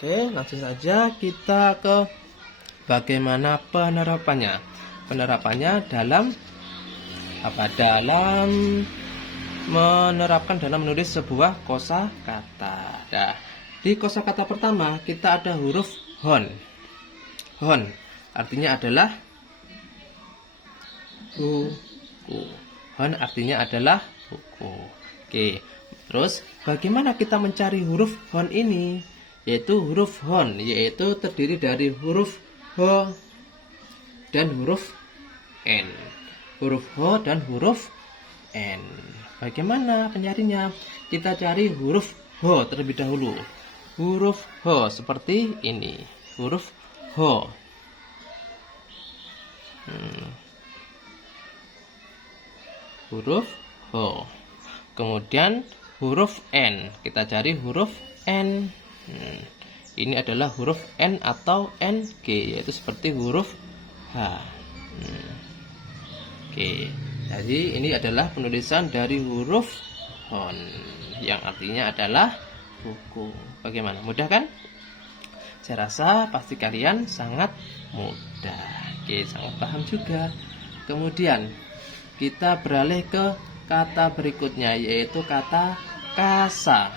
Oke, langsung saja kita ke bagaimana penerapannya. Penerapannya dalam menulis sebuah kosakata. Nah, di kosakata pertama kita ada huruf hon. Hon artinya adalah buku. Hon artinya adalah buku. Oke, terus bagaimana kita mencari huruf hon ini? Yaitu huruf hon, yaitu terdiri dari huruf h dan huruf n. Huruf h dan huruf n. Bagaimana pencarinya? Kita cari huruf h terlebih dahulu. Huruf h seperti ini. Huruf h. Huruf h. Kemudian huruf n. Kita cari huruf n. Ini adalah huruf N atau NG, yaitu seperti huruf H. Oke, jadi ini adalah penulisan dari huruf hon yang artinya adalah buku. Bagaimana? Mudah kan? Saya rasa pasti kalian sangat mudah. Oke, sangat paham juga. Kemudian kita beralih ke kata berikutnya, yaitu kata kasa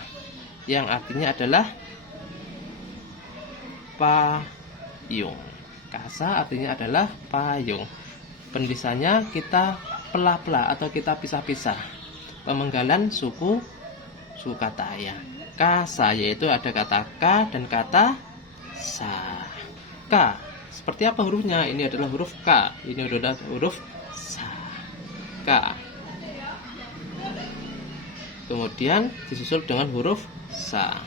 yang artinya adalah payung. Kasa artinya adalah payung. Penulisannya kita pelah-pelah atau kita pisah-pisah. Pemenggalan suku kata ya. Kasa yaitu ada kata K dan kata sa. K seperti apa hurufnya? Ini adalah huruf K. Ini adalah huruf sa. K. Kemudian disusul dengan huruf sa.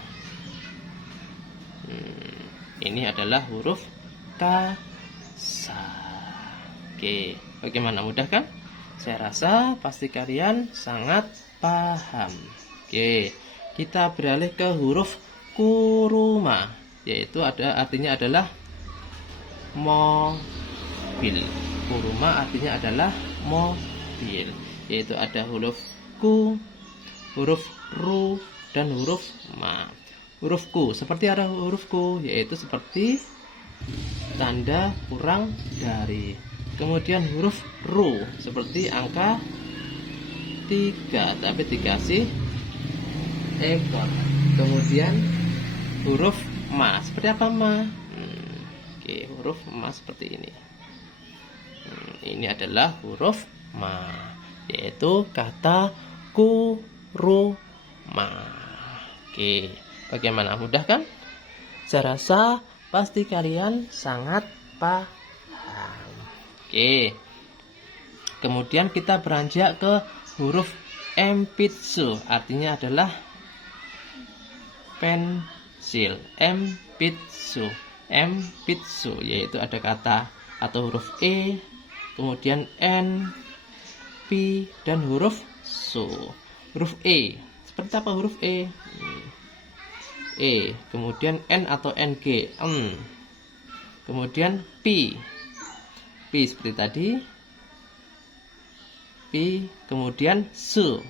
Ini adalah huruf kasa. Oke, bagaimana, mudah kan? Saya rasa pasti kalian sangat paham. Oke, kita beralih ke huruf kuruma, yaitu artinya adalah mobil. Kuruma artinya adalah mobil, yaitu ada huruf ku, huruf ru, dan huruf ma. Huruf ku, seperti ada huruf ku, yaitu seperti tanda kurang dari. Kemudian huruf ru, seperti angka 3, tapi dikasih ekor. Kemudian huruf ma, seperti apa ma? Oke, huruf ma seperti ini. Ini adalah huruf ma, yaitu kata kuruma. Oke, bagaimana, mudah kan? Saya rasa pasti kalian sangat paham. Oke. Kemudian kita beranjak ke huruf empitsu, artinya adalah pensil. Empitsu. Empitsu yaitu ada kata atau huruf E, kemudian N, P, dan huruf su. Huruf E. Seperti apa huruf E? E, kemudian N atau NG, kemudian P seperti tadi, P, kemudian su,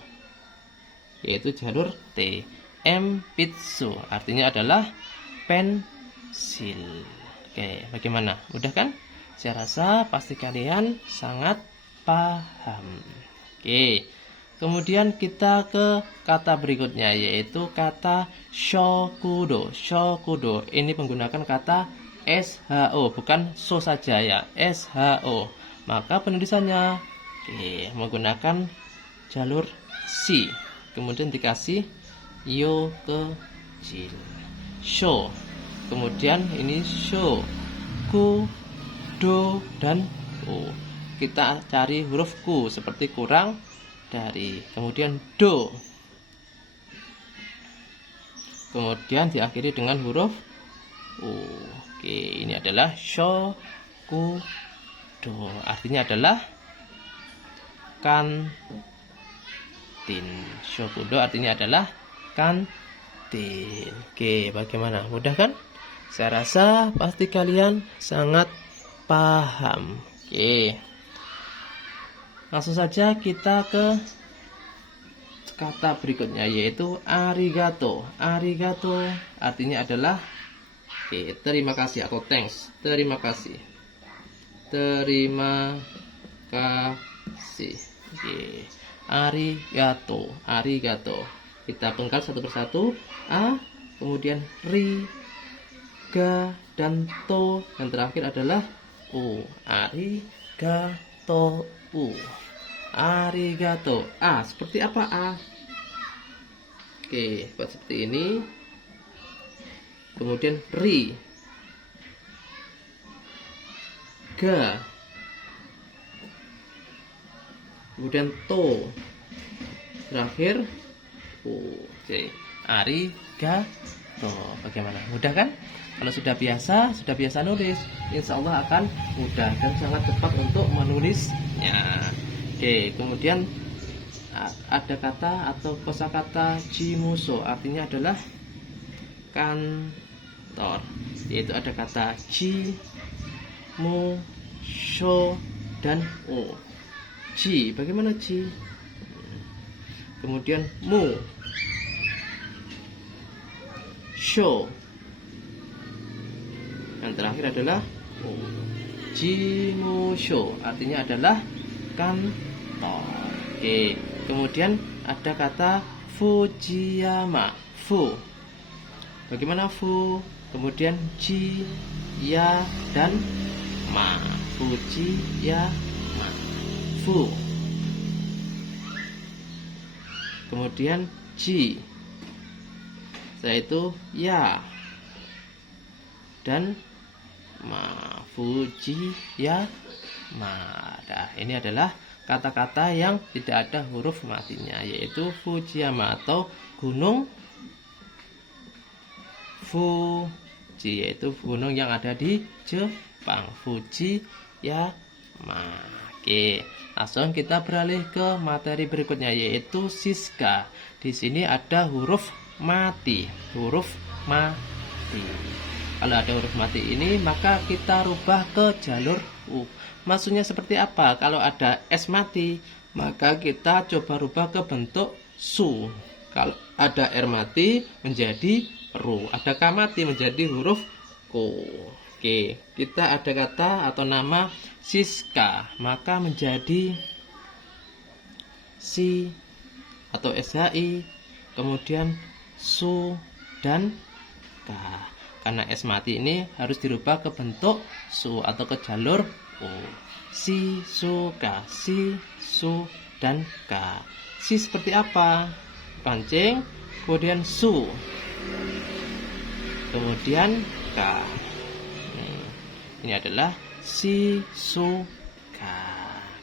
yaitu jalur T. Empitsu artinya adalah pensil. Oke, bagaimana? Mudah kan? Saya rasa pasti kalian sangat paham. Oke, Kemudian kita ke kata berikutnya, yaitu kata shokudo. Shokudo ini menggunakan kata SHO, bukan so saja ya, SHO. Maka penulisannya menggunakan jalur C. Kemudian dikasih yo kecil. Sho. Kemudian ini sho, ku, do, dan u. Kita cari huruf ku seperti kurang dari. Kemudian do. Kemudian diakhiri dengan huruf u. Oke, ini adalah sho, ku, do. Artinya adalah kantin. Shokudo artinya adalah kantin. Oke, bagaimana? Mudah kan? Saya rasa pasti kalian sangat paham. Oke. Langsung saja kita ke kata berikutnya, yaitu arigato. Arigato artinya adalah terima kasih atau thanks. Terima kasih. Terima kasih. Arigato. Arigato. Kita penggal satu persatu. A, kemudian ri, ga, dan to, dan terakhir adalah u. Arigato. Arigato. A, seperti apa A? Oke, buat seperti ini. Kemudian ri, ga, kemudian to, terakhir oke, arigato. Bagaimana? Mudah kan? Kalau sudah biasa nulis, insya Allah akan mudah dan sangat cepat untuk menulisnya. Oke, kemudian ada kata atau kosakata jimuso, artinya adalah kantor, yaitu ada kata ji, mu, sho, dan o. Ji, bagaimana ji? Kemudian mu, sho, dan terakhir adalah o. Jimusho artinya adalah kantor. Oke, kemudian ada kata Fujiyama. Fu, bagaimana fu? Kemudian ji, ya, dan ma. Fujiyama. Fu. Kemudian ji, setelah itu ya, dan ma. Fujiyama. Nah, ini adalah kata-kata yang tidak ada huruf matinya, yaitu Fujiyama atau gunung Fuji, yaitu gunung yang ada di Jepang. Fujiyama. Oke, langsung kita beralih ke materi berikutnya, yaitu Shiska. Di sini ada huruf mati. Huruf mati. Kalau ada huruf mati ini, maka kita rubah ke jalur U. Maksudnya seperti apa? Kalau ada S mati, maka kita coba rubah ke bentuk su. Kalau ada R mati menjadi ru. Ada K mati menjadi huruf ko. Oke, kita ada kata atau nama Shiska, maka menjadi si atau SHI, kemudian su, dan k. Karena S mati ini harus dirubah ke bentuk su atau ke jalur U. Si, su, ka. Si, su, dan ka. Si seperti apa? Pancing, kemudian su, kemudian ka. Ini adalah si, su, ka.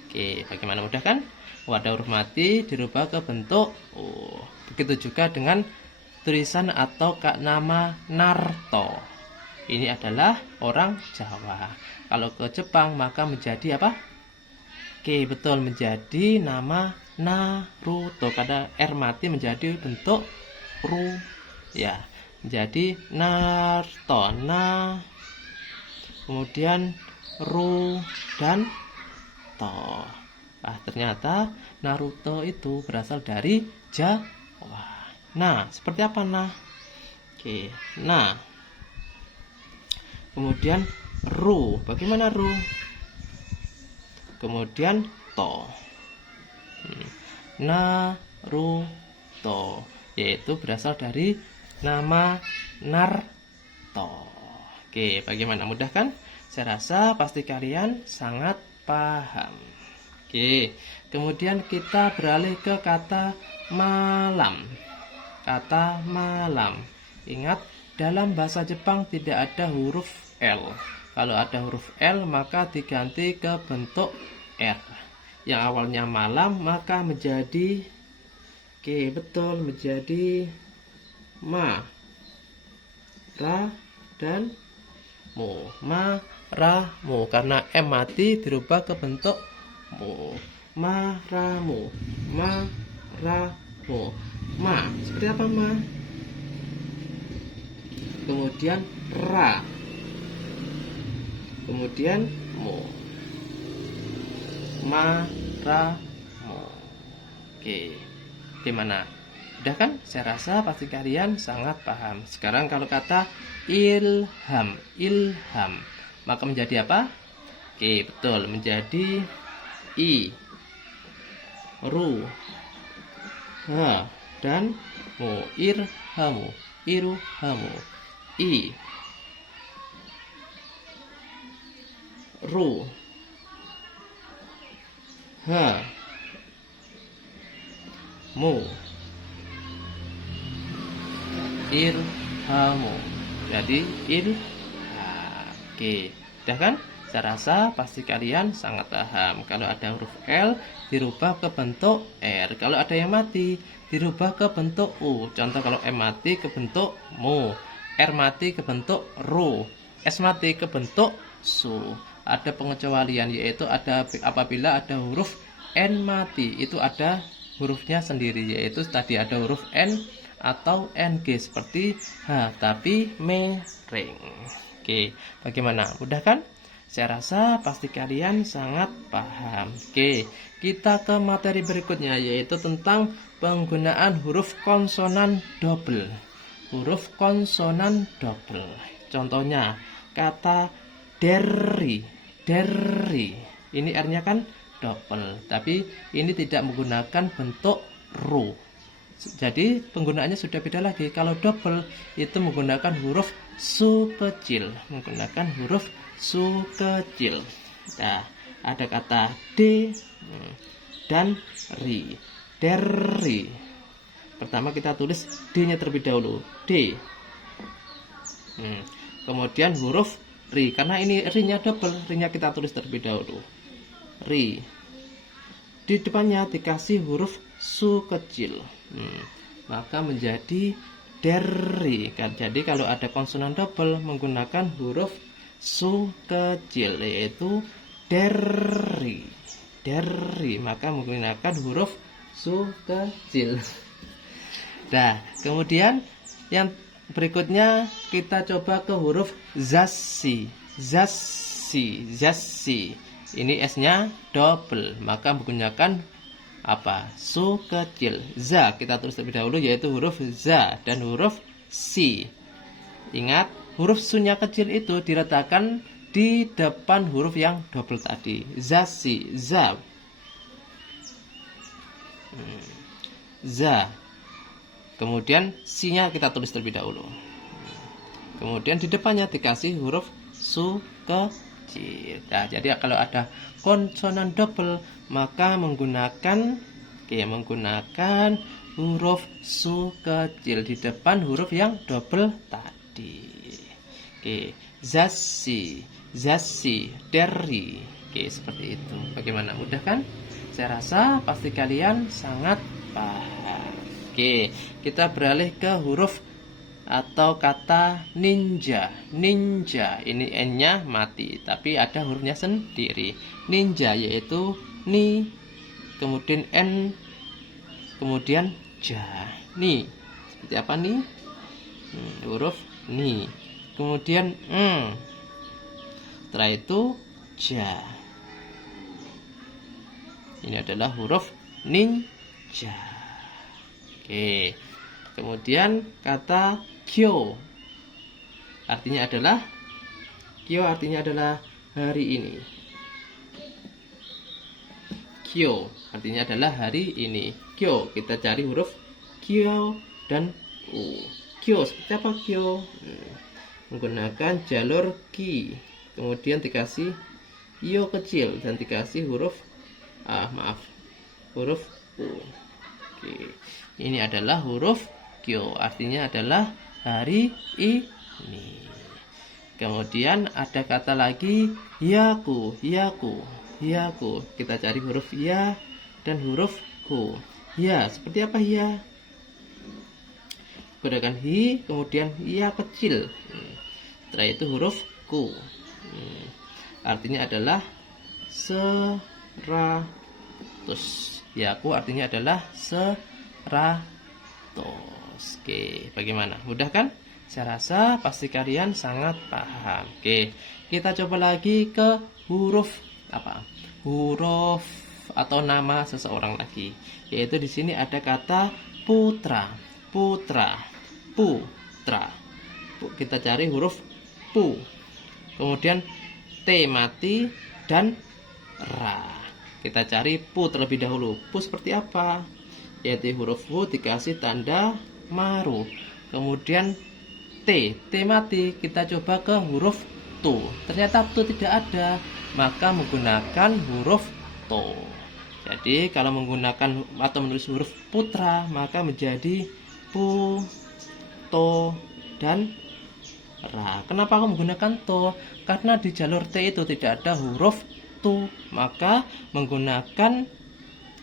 Oke, bagaimana, mudah kan? Ada huruf mati dirubah ke bentuk U. Begitu juga dengan tulisan atau nama Narto. Ini adalah orang Jawa. Kalau ke Jepang maka menjadi apa? Oke, betul, menjadi nama Naruto. Karena R mati menjadi bentuk ru, ya, menjadi Narto. Na, kemudian ru, dan to. Nah, ternyata Naruto itu berasal dari Jawa. Nah, seperti apa nah? Oke, nah. Kemudian ru, bagaimana ru? Kemudian to. Naruto, yaitu berasal dari nama Naruto. Oke, bagaimana, mudah kan? Saya rasa pasti kalian sangat paham. Oke, kemudian kita beralih ke kata malam. Kata malam. Ingat, dalam bahasa Jepang tidak ada huruf L. Kalau ada huruf L maka diganti ke bentuk R. Yang awalnya malam maka menjadi, oke, betul, menjadi ma, ra, dan mu. Ma, ra, mu. Karena M mati dirubah ke bentuk mu. Ma, ra, mu. Ma, ra, mu. Ma, seperti apa ma? Kemudian ra. Kemudian mu. Ma, ra, mu. Oke, gimana? Udah kan? Saya rasa pasti kalian sangat paham. Sekarang kalau kata ilham, ilham, maka menjadi apa? Oke, betul, menjadi i, ru, ha, dan mu. Irhamu, irhamu, i, ru, ha, mu, irhamu. Jadi oke, udah kan? Saya rasa pasti kalian sangat paham. Kalau ada huruf L dirubah ke bentuk R. Kalau ada yang mati dirubah ke bentuk U. Contoh, kalau M mati ke bentuk mu, R mati ke bentuk ru, S mati ke bentuk su. Ada pengecualian, yaitu apabila ada huruf N mati, itu ada hurufnya sendiri, yaitu tadi ada huruf N atau NG seperti H tapi miring. Oke, bagaimana? Mudah kan? Saya rasa pasti kalian sangat paham. Oke, kita ke materi berikutnya, yaitu tentang penggunaan huruf konsonan double. Huruf konsonan double. Contohnya kata deri, deri. Ini R-nya kan double, tapi ini tidak menggunakan bentuk ru. Jadi penggunaannya sudah beda lagi. Kalau double itu menggunakan huruf su kecil, menggunakan huruf su kecil. Nah, ada kata d dan ri, deri. Pertama kita tulis d-nya terlebih dahulu, d. Kemudian huruf ri, karena ini ri-nya double, ri-nya kita tulis terlebih dahulu, ri. Di depannya dikasih huruf su kecil, maka menjadi deri kan. Jadi kalau ada konsonan double menggunakan huruf su kecil, yaitu deri, deri, maka menggunakan huruf su kecil. Nah, kemudian yang berikutnya kita coba ke huruf zasi, zasi, zasi. Ini S-nya double, maka menggunakan apa? Su kecil. Za kita tulis terlebih dahulu, yaitu huruf za dan huruf si. Ingat, huruf su-nya kecil itu diletakkan di depan huruf yang double tadi. Zasi, za. Za. Kemudian si-nya kita tulis terlebih dahulu. Kemudian di depannya dikasih huruf su kecil. Nah, jadi kalau ada konsonan double maka menggunakan huruf su kecil di depan huruf yang double tadi. Zasi, zasi, deri. Seperti itu. Bagaimana, mudah kan? Saya rasa pasti kalian sangat paham. Kita beralih ke huruf atau kata ninja. Ninja, ini N-nya mati, tapi ada hurufnya sendiri. Ninja yaitu ni, kemudian N, kemudian ja. Ni, seperti apa nih? Huruf ni. Kemudian setelah itu ja. Ini adalah huruf ninja. Kemudian kata kyo artinya adalah hari ini. Kyo artinya adalah hari ini. kyo. Kita cari huruf kyo dan u. Kyo seperti apa kyo? Menggunakan jalur ki, kemudian dikasih yo kecil dan dikasih huruf huruf u. Oke. Ini adalah huruf kyo, artinya adalah hari ini. Kemudian ada kata lagi yaku, yaku, yaku. Kita cari huruf ya dan huruf ku. Ya, seperti apa ya? Gunakan hi, kemudian ya kecil. Setelah itu huruf ku. Artinya adalah 100. Yaku artinya adalah 100. Oke, bagaimana? Mudah kan? Saya rasa pasti kalian sangat paham. Oke, kita coba lagi ke huruf apa? Huruf atau nama seseorang lagi. Yaitu di sini ada kata putra. Putra. Putra. Kita cari huruf pu. Kemudian t mati dan ra. Kita cari pu terlebih dahulu. Pu seperti apa? Yaitu huruf pu dikasih tanda maru. Kemudian T mati, kita coba ke huruf tu. Ternyata tu tidak ada, maka menggunakan huruf to. Jadi kalau menggunakan atau menulis huruf putra, maka menjadi pu, to, dan ra. Kenapa aku menggunakan to? Karena di jalur T itu tidak ada huruf tu, maka menggunakan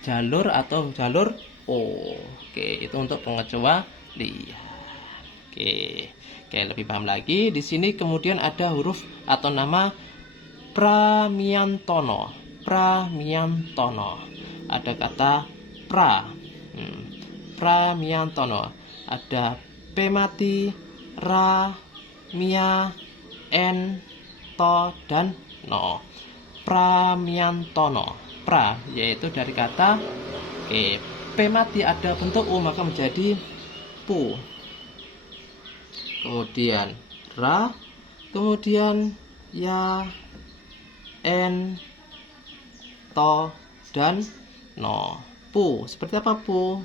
jalur atau jalur O. Oke, itu untuk pengecualian. Oke, lebih paham lagi. Di sini kemudian ada huruf atau nama Pramiantono. Pramiantono. Ada kata pra. Pramiantono. Ada p mati, ra, mia, n, to, dan no. Pramiantono. Pra yaitu dari kata p mati ada bentuk u, maka menjadi pu. Kemudian ra, kemudian ya, n, to, dan no. Pu, seperti apa pu?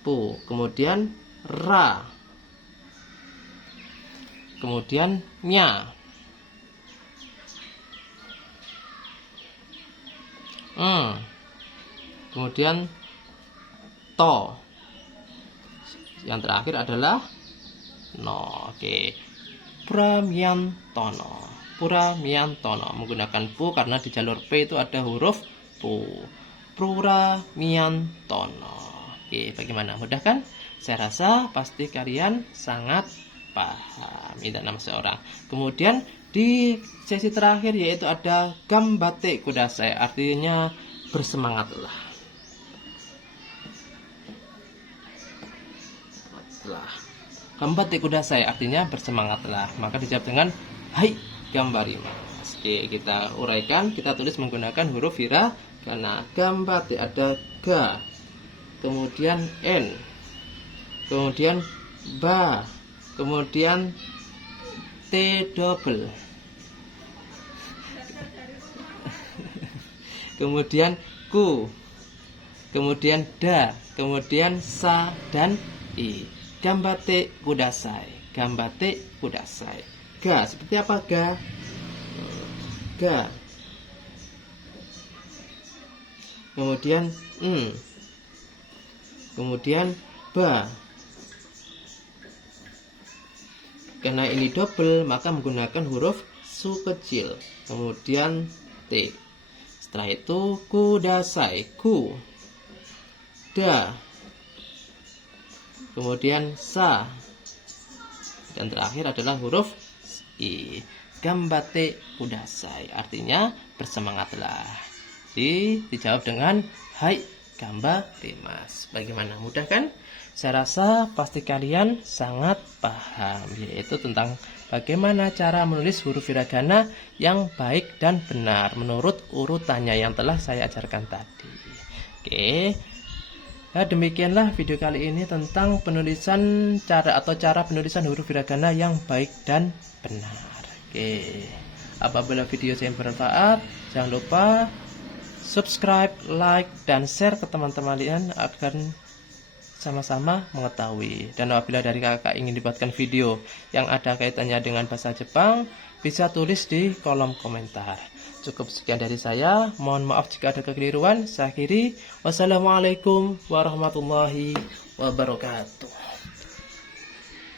Pu, kemudian ra, kemudian nya, kemudian to. Yang terakhir adalah no. Oke. Pramiantono. Pramiantono menggunakan pu karena di jalur P itu ada huruf pu. Pramiantono. Oke, bagaimana? Mudah kan? Saya rasa pasti kalian sangat paham. Ini nama seorang. Kemudian di sesi terakhir yaitu ada gambate kudasai, artinya bersemangatlah. Gambate kudasai artinya bersemangatlah. Maka dijawab dengan hai gambarimasu. Oke, kita uraikan, kita tulis menggunakan huruf hiragana. Gambate ada ga, kemudian n, kemudian ba, kemudian t double, kemudian ku, kemudian da, kemudian sa, dan i. Gambate kudasai. Gambate kudasai. Ga, seperti apa ga? Ga. Kemudian kemudian ba. Karena ini double, maka menggunakan huruf su kecil. Kemudian t. Setelah itu kudasai. Ku. Da. Kemudian sa, dan terakhir adalah huruf i. Gambate kudasai artinya bersemangatlah. Dijawab dengan hai gambarimasu. Bagaimana, mudah kan? Saya rasa pasti kalian sangat paham, yaitu tentang bagaimana cara menulis huruf hiragana yang baik dan benar menurut urutannya yang telah saya ajarkan tadi. Oke. Nah, demikianlah video kali ini tentang penulisan cara penulisan huruf hiragana yang baik dan benar. Oke. Apabila video saya bermanfaat, jangan lupa subscribe, like, dan share ke teman-teman kalian agar sama-sama mengetahui. Dan apabila dari kakak ingin dibuatkan video yang ada kaitannya dengan bahasa Jepang, bisa tulis di kolom komentar. Cukup sekian dari saya. Mohon maaf jika ada kekeliruan. Saya akhiri. Wassalamualaikum warahmatullahi wabarakatuh.